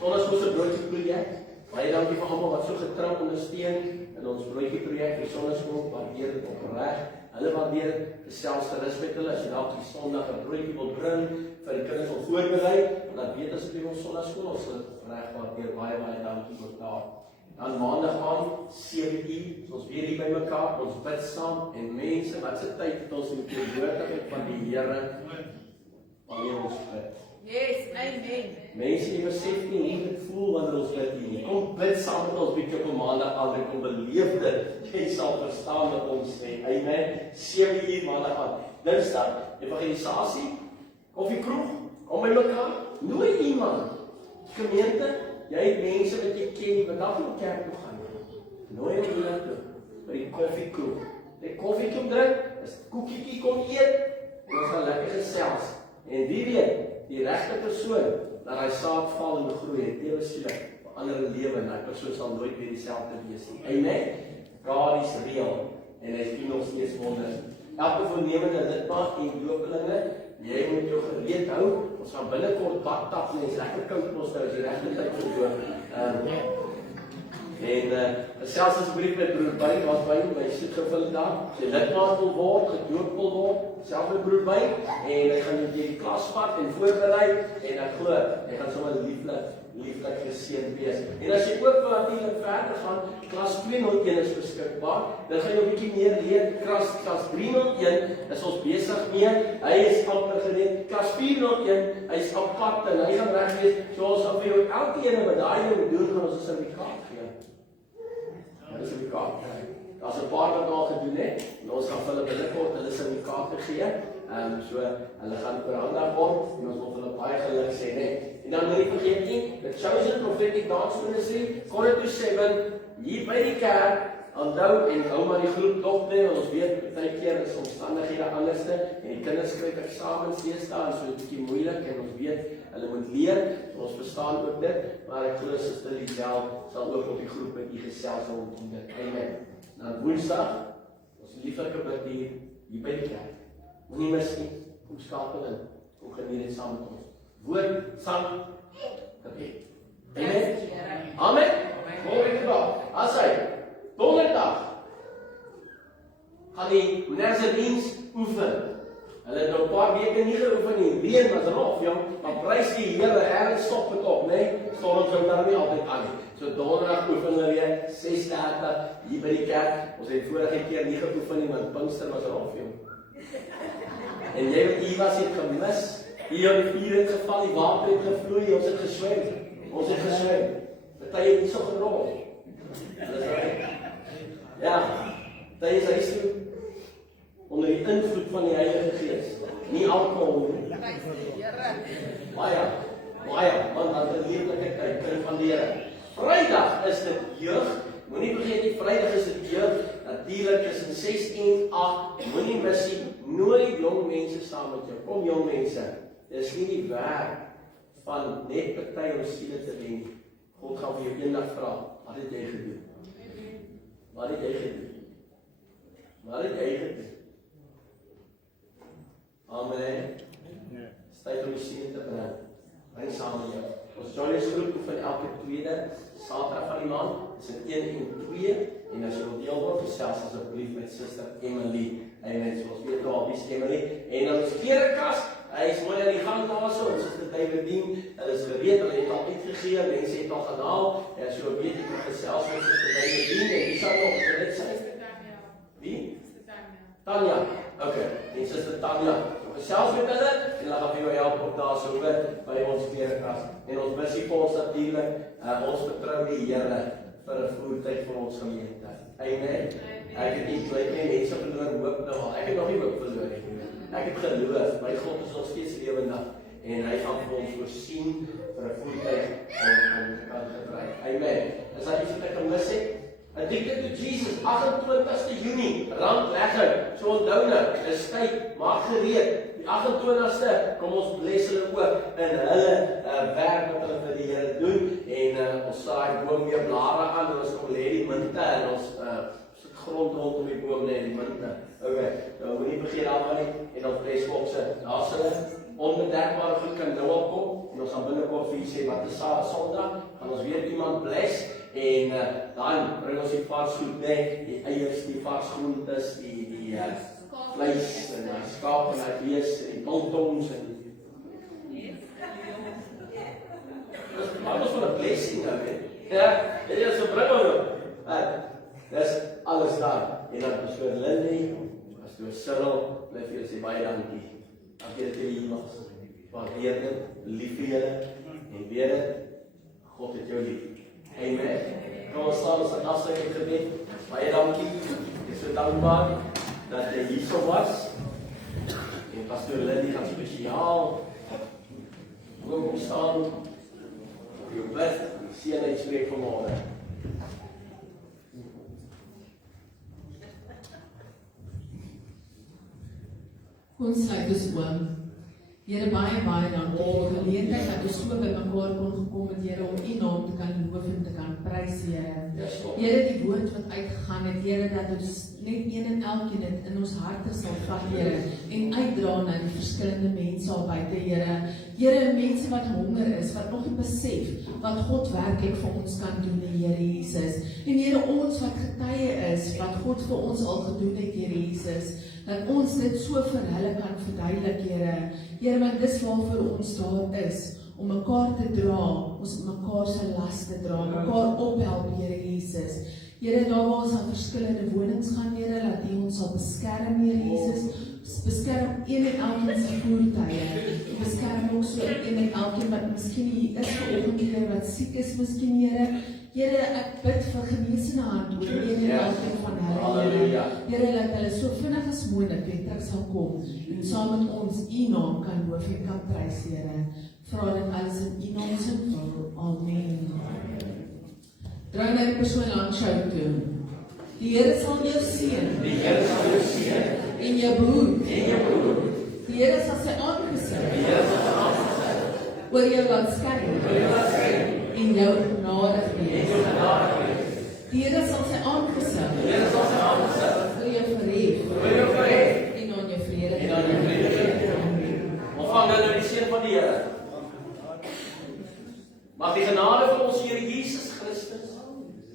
Sonneskool broodjie projek. Baie dankie vir almal wat so getrou ondersteun in ons broodjie projek vir Sonneskool. Waardeer dit opreg. Hulle waardeer dit, gesels gerus met hulle as jy dalk die Sondag 'n broodjie wil bring vir die kinders om voorberei, dan weet asseblief ons Sonneskool ons reg waardeer baie dankie vir daar. Dan maandag aan 7:00, ons weer hier by mekaar, ons bid saam en mense, wat se tyd het ons in die teenwoordigheid van die Here wanneer ons bid. Yes, amen. Mense, jy besef nie hoe dit voel wanneer ons bid nie. Kom bid saam met ons bietjie op 'n maandag aan, kom beleef dit. Jy sal verstaan wat ons sê. Amen. 7:00 maandag aan. Dinsdag, evangelisasie, koffiekroeg, kom by mekaar. Nooi iemand. Gemeente, jy het mense wat jy ken wat dalk na kerk toe gaan. Nooi hulle toe by die koffiekroeg. Die koffie kom drink, 'n koekietjie kom eet en ons gaan lekker gesels. En wie weet, die regte persoon dat hy saad val en groei en ewe skielik verander 'n lewe en daai persoon sal nooit weer dieselfde wees nie. Amen. God is real en hy doen nog steeds wonders. Elke voornemende lidmaat en doopelinge, jy moet jou gereed hou. Ons gaan binnekort badtap en is lekker koud mos nou, is die regte tyd vir doop. Selfs asseblief met broer By, wat by my soet gevul daar, sy lidmaat wil word, gedoop wil word, self met broer By, en hy gaan met die klas vat en voorberei, en ek glo, hy gaan sommer lieflik geseën wees. En as jy ook natuurlik verder gaan, klas 201 is beskikbaar, dan gaan jy 'n bietjie meer leer. Klas 301 is ons besig mee, hy is amper gereed. Klas 401, hy is apart en hy gaan reg wees, so ons sal vir jou elke ene wat daai moet doen, gaan ons 'n sertifikaat gee. hulle sertifikaat kry. Daar's 'n paar wat al gedoen het, en ons gaan vir hulle binnekort hulle sertifikate gee. So hulle gaan oorhandig word en ons wil hulle baie geluk sê, né? En dan moet jy vergeet nie, the Chosen Prophetic Dance Ministry, Quarter to 7, hier by die kerk, onthou en hou maar die groep dop, né? Ons weet baie keer is omstandighede anderste en die kinders skryf eksamens deesdae en so 'n bietjie moeilik en ons weet hulle moet leer, so ons verstaan ook dit, maar ek glo Suster Lisel sal ook op die groep met u gesels rondom dit. Amen. Nou Woensdag, ons lieflike bid hier by die kerk. Moenie mis nie, kom skakel in, kom geniet dit saam met ons. Woord, sang, gebed. Amen. Amen. Glory to God. As hy, donderdag, gaan die Nazarenes oefen. Hulle het nou 'n paar weke nie geoefen nie, reën was rof, jong, maar prys die Here, ergens stop het op, né? Storms hou daar nie altyd aan nie. So donderdag oefen hulle weer 6:30 hier by die kerk. Ons het vorige keer nie geoefen nie, want Pinkster was rof, jong. En jy weet, hier was het gemis. Hier op die vuur het geval, die water het gevloei, ons het geswem. Ons het geswem. Party het nie so gedrol. Ja, party is huis toe onder die invloed van die Heilige Gees. Nie alkohol nie. Baie, want dat 'n lewendige tyd, kind van die Here. Vrydag is dit jeug. Moenie vergeet nie, Vrydag is dit jeug. Natuurlik tussen 6 en 8. Moenie mis nie. Nooi jong mense saam met jou. Kom jong mense. Dis nie die werk van net party om siele te wen. God gaan vir jou eendag vra, wat het jy gedoen? Wat het jy gedoen? Wat het jy gedoen? Amen. Dis tyd om die siele te bring. Bring saam met jou. Ons Joyous groep oefen elke tweede Saterdag van die maand. Dis in 1 en 2. En as jy wil deel word, gesels asseblief met Suster Emily. Amen. So ons weet al wie is Emily. En dan ons klerekas. Hy is mooi aan die gang daarso. En Suster David Dien. Hulle is gereed. Hulle het al uitgegee. Mense het al gehaal. En so weet jy kan gesels met Suster David Dien. En wie sal nog gereed zijn? Wie? Tanya. Okay. En Suster Tanya. Gesels met hulle. En hulle gaan vir jou help op daar so by ons klerekas. En ons missie vir ons natuurlik. Ons vertrou die Here vir 'n voertuig vir ons gemeente. Amen. Ek het nie gelyk nie, mense verloor hoop nou al. Ek het nog nie hoop verloor nie. Ek het geloof, my God is nog steeds lewendig en hy gaan vir ons voorsien vir 'n voertuig om te kan gebruik. Amen. Is daar iets wat ek gemis het? Addicted to Jesus, 28ste Junie, randlegging. So onthou nou, dis tyd, maak gereed. Die 28ste, kom ons bless hulle ook in hulle werk wat hulle vir die Here doen. En ons saai boom weer blare aan, en ons kom lê die munte en ons sit grond rondom die boom en die munte. Okay, nou moenie vergeet daarvan nie. En ons blessbokse, daar's hulle onbedekbare goed kan nou opkom. En ons gaan binnekort vir julle sê wat is Sondag, gaan ons weer iemand bless. En dan bring ons die vars goed net, die eiers, die vars groentes, die vleis en die skaap en die bees en die biltongs en dit is van 'n blessing nou, hè. Ja, dit is so bring ons. Dis alles daar. En dan pastoor Lindy, pastoor Cyril, bly vir julle sê baie dankie. Dankie dat julle hier was. Waardeer dit, lief vir julle en weet dit, God het jou lief. Amen. Kom ons staan ons afsluiting gebed. Baie dankie. Ek is so dankbaar dat jy hier so was. En pastoor Lindy gaan spesiaal ook staan. Jou bid, sien hy spreek vanmôre. Ons sluit ons oom. Here, baie dankie vir die geleentheid dat ons so by mekaar kon gekom het, Here, om U naam te kan loof en te kan prys, Here. Here, die woord wat uitgegaan het, Here, dat ons net een en elkeen dit in ons harte sal vat, Here, en uitdra na die verskillende mense al buite, Here. Here, mense wat honger is, wat nog nie besef wat God werklik vir ons kan doen, Here Jesus. En Here, ons wat getuie is, wat God vir ons al gedoen het, Here Jesus, dat ons dit so vir hulle kan verduidelik, Here. Here, want dis waarvoor ons daar is, om mekaar te dra, ons mekaar se las te dra, mekaar ophelp, Here Jesus. Here, daar waar ons aan verskillende wonings gaan, Here, laat U ons sal beskerm, Here Jesus. beskerm een en elkeen se voertuie. Beskerm ook so een en elkeen wat miskien hier is vanoggend, Here, wat siek is miskien, Here. Here, ek bid vir genesende hand oor een en elkeen van hulle, Halleluja. Here, laat hulle so vinnig as moontlik weer terug sal kom en saam met ons U naam kan loof en kan prys, Here. Vra dit alles in U naam se naam. Amen. Draai na die persoon langs jou toe. Die Here sal jou seën. Die Here sal jou seën. En jou behoed. En jou behoed. Die Here sal sy aangesig Die Here sal sy aangesig oor jou laat skyn. oor jou laat skyn. En jou genadig En wees. jou genadig wees. Die Here sal sy aangesig Die Here sal sy aangesig oor jou verhef. oor jou verhef. En aan jou vrede En aan jou vrede gee. Ontvang dan nou die seën van die Here. Mag die genade van ons Here Jesus Christus,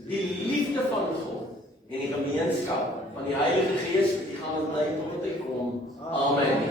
die liefde van God en die gemeenskap van die Heilige Gees met die gaan bly tot dit kom. Amen.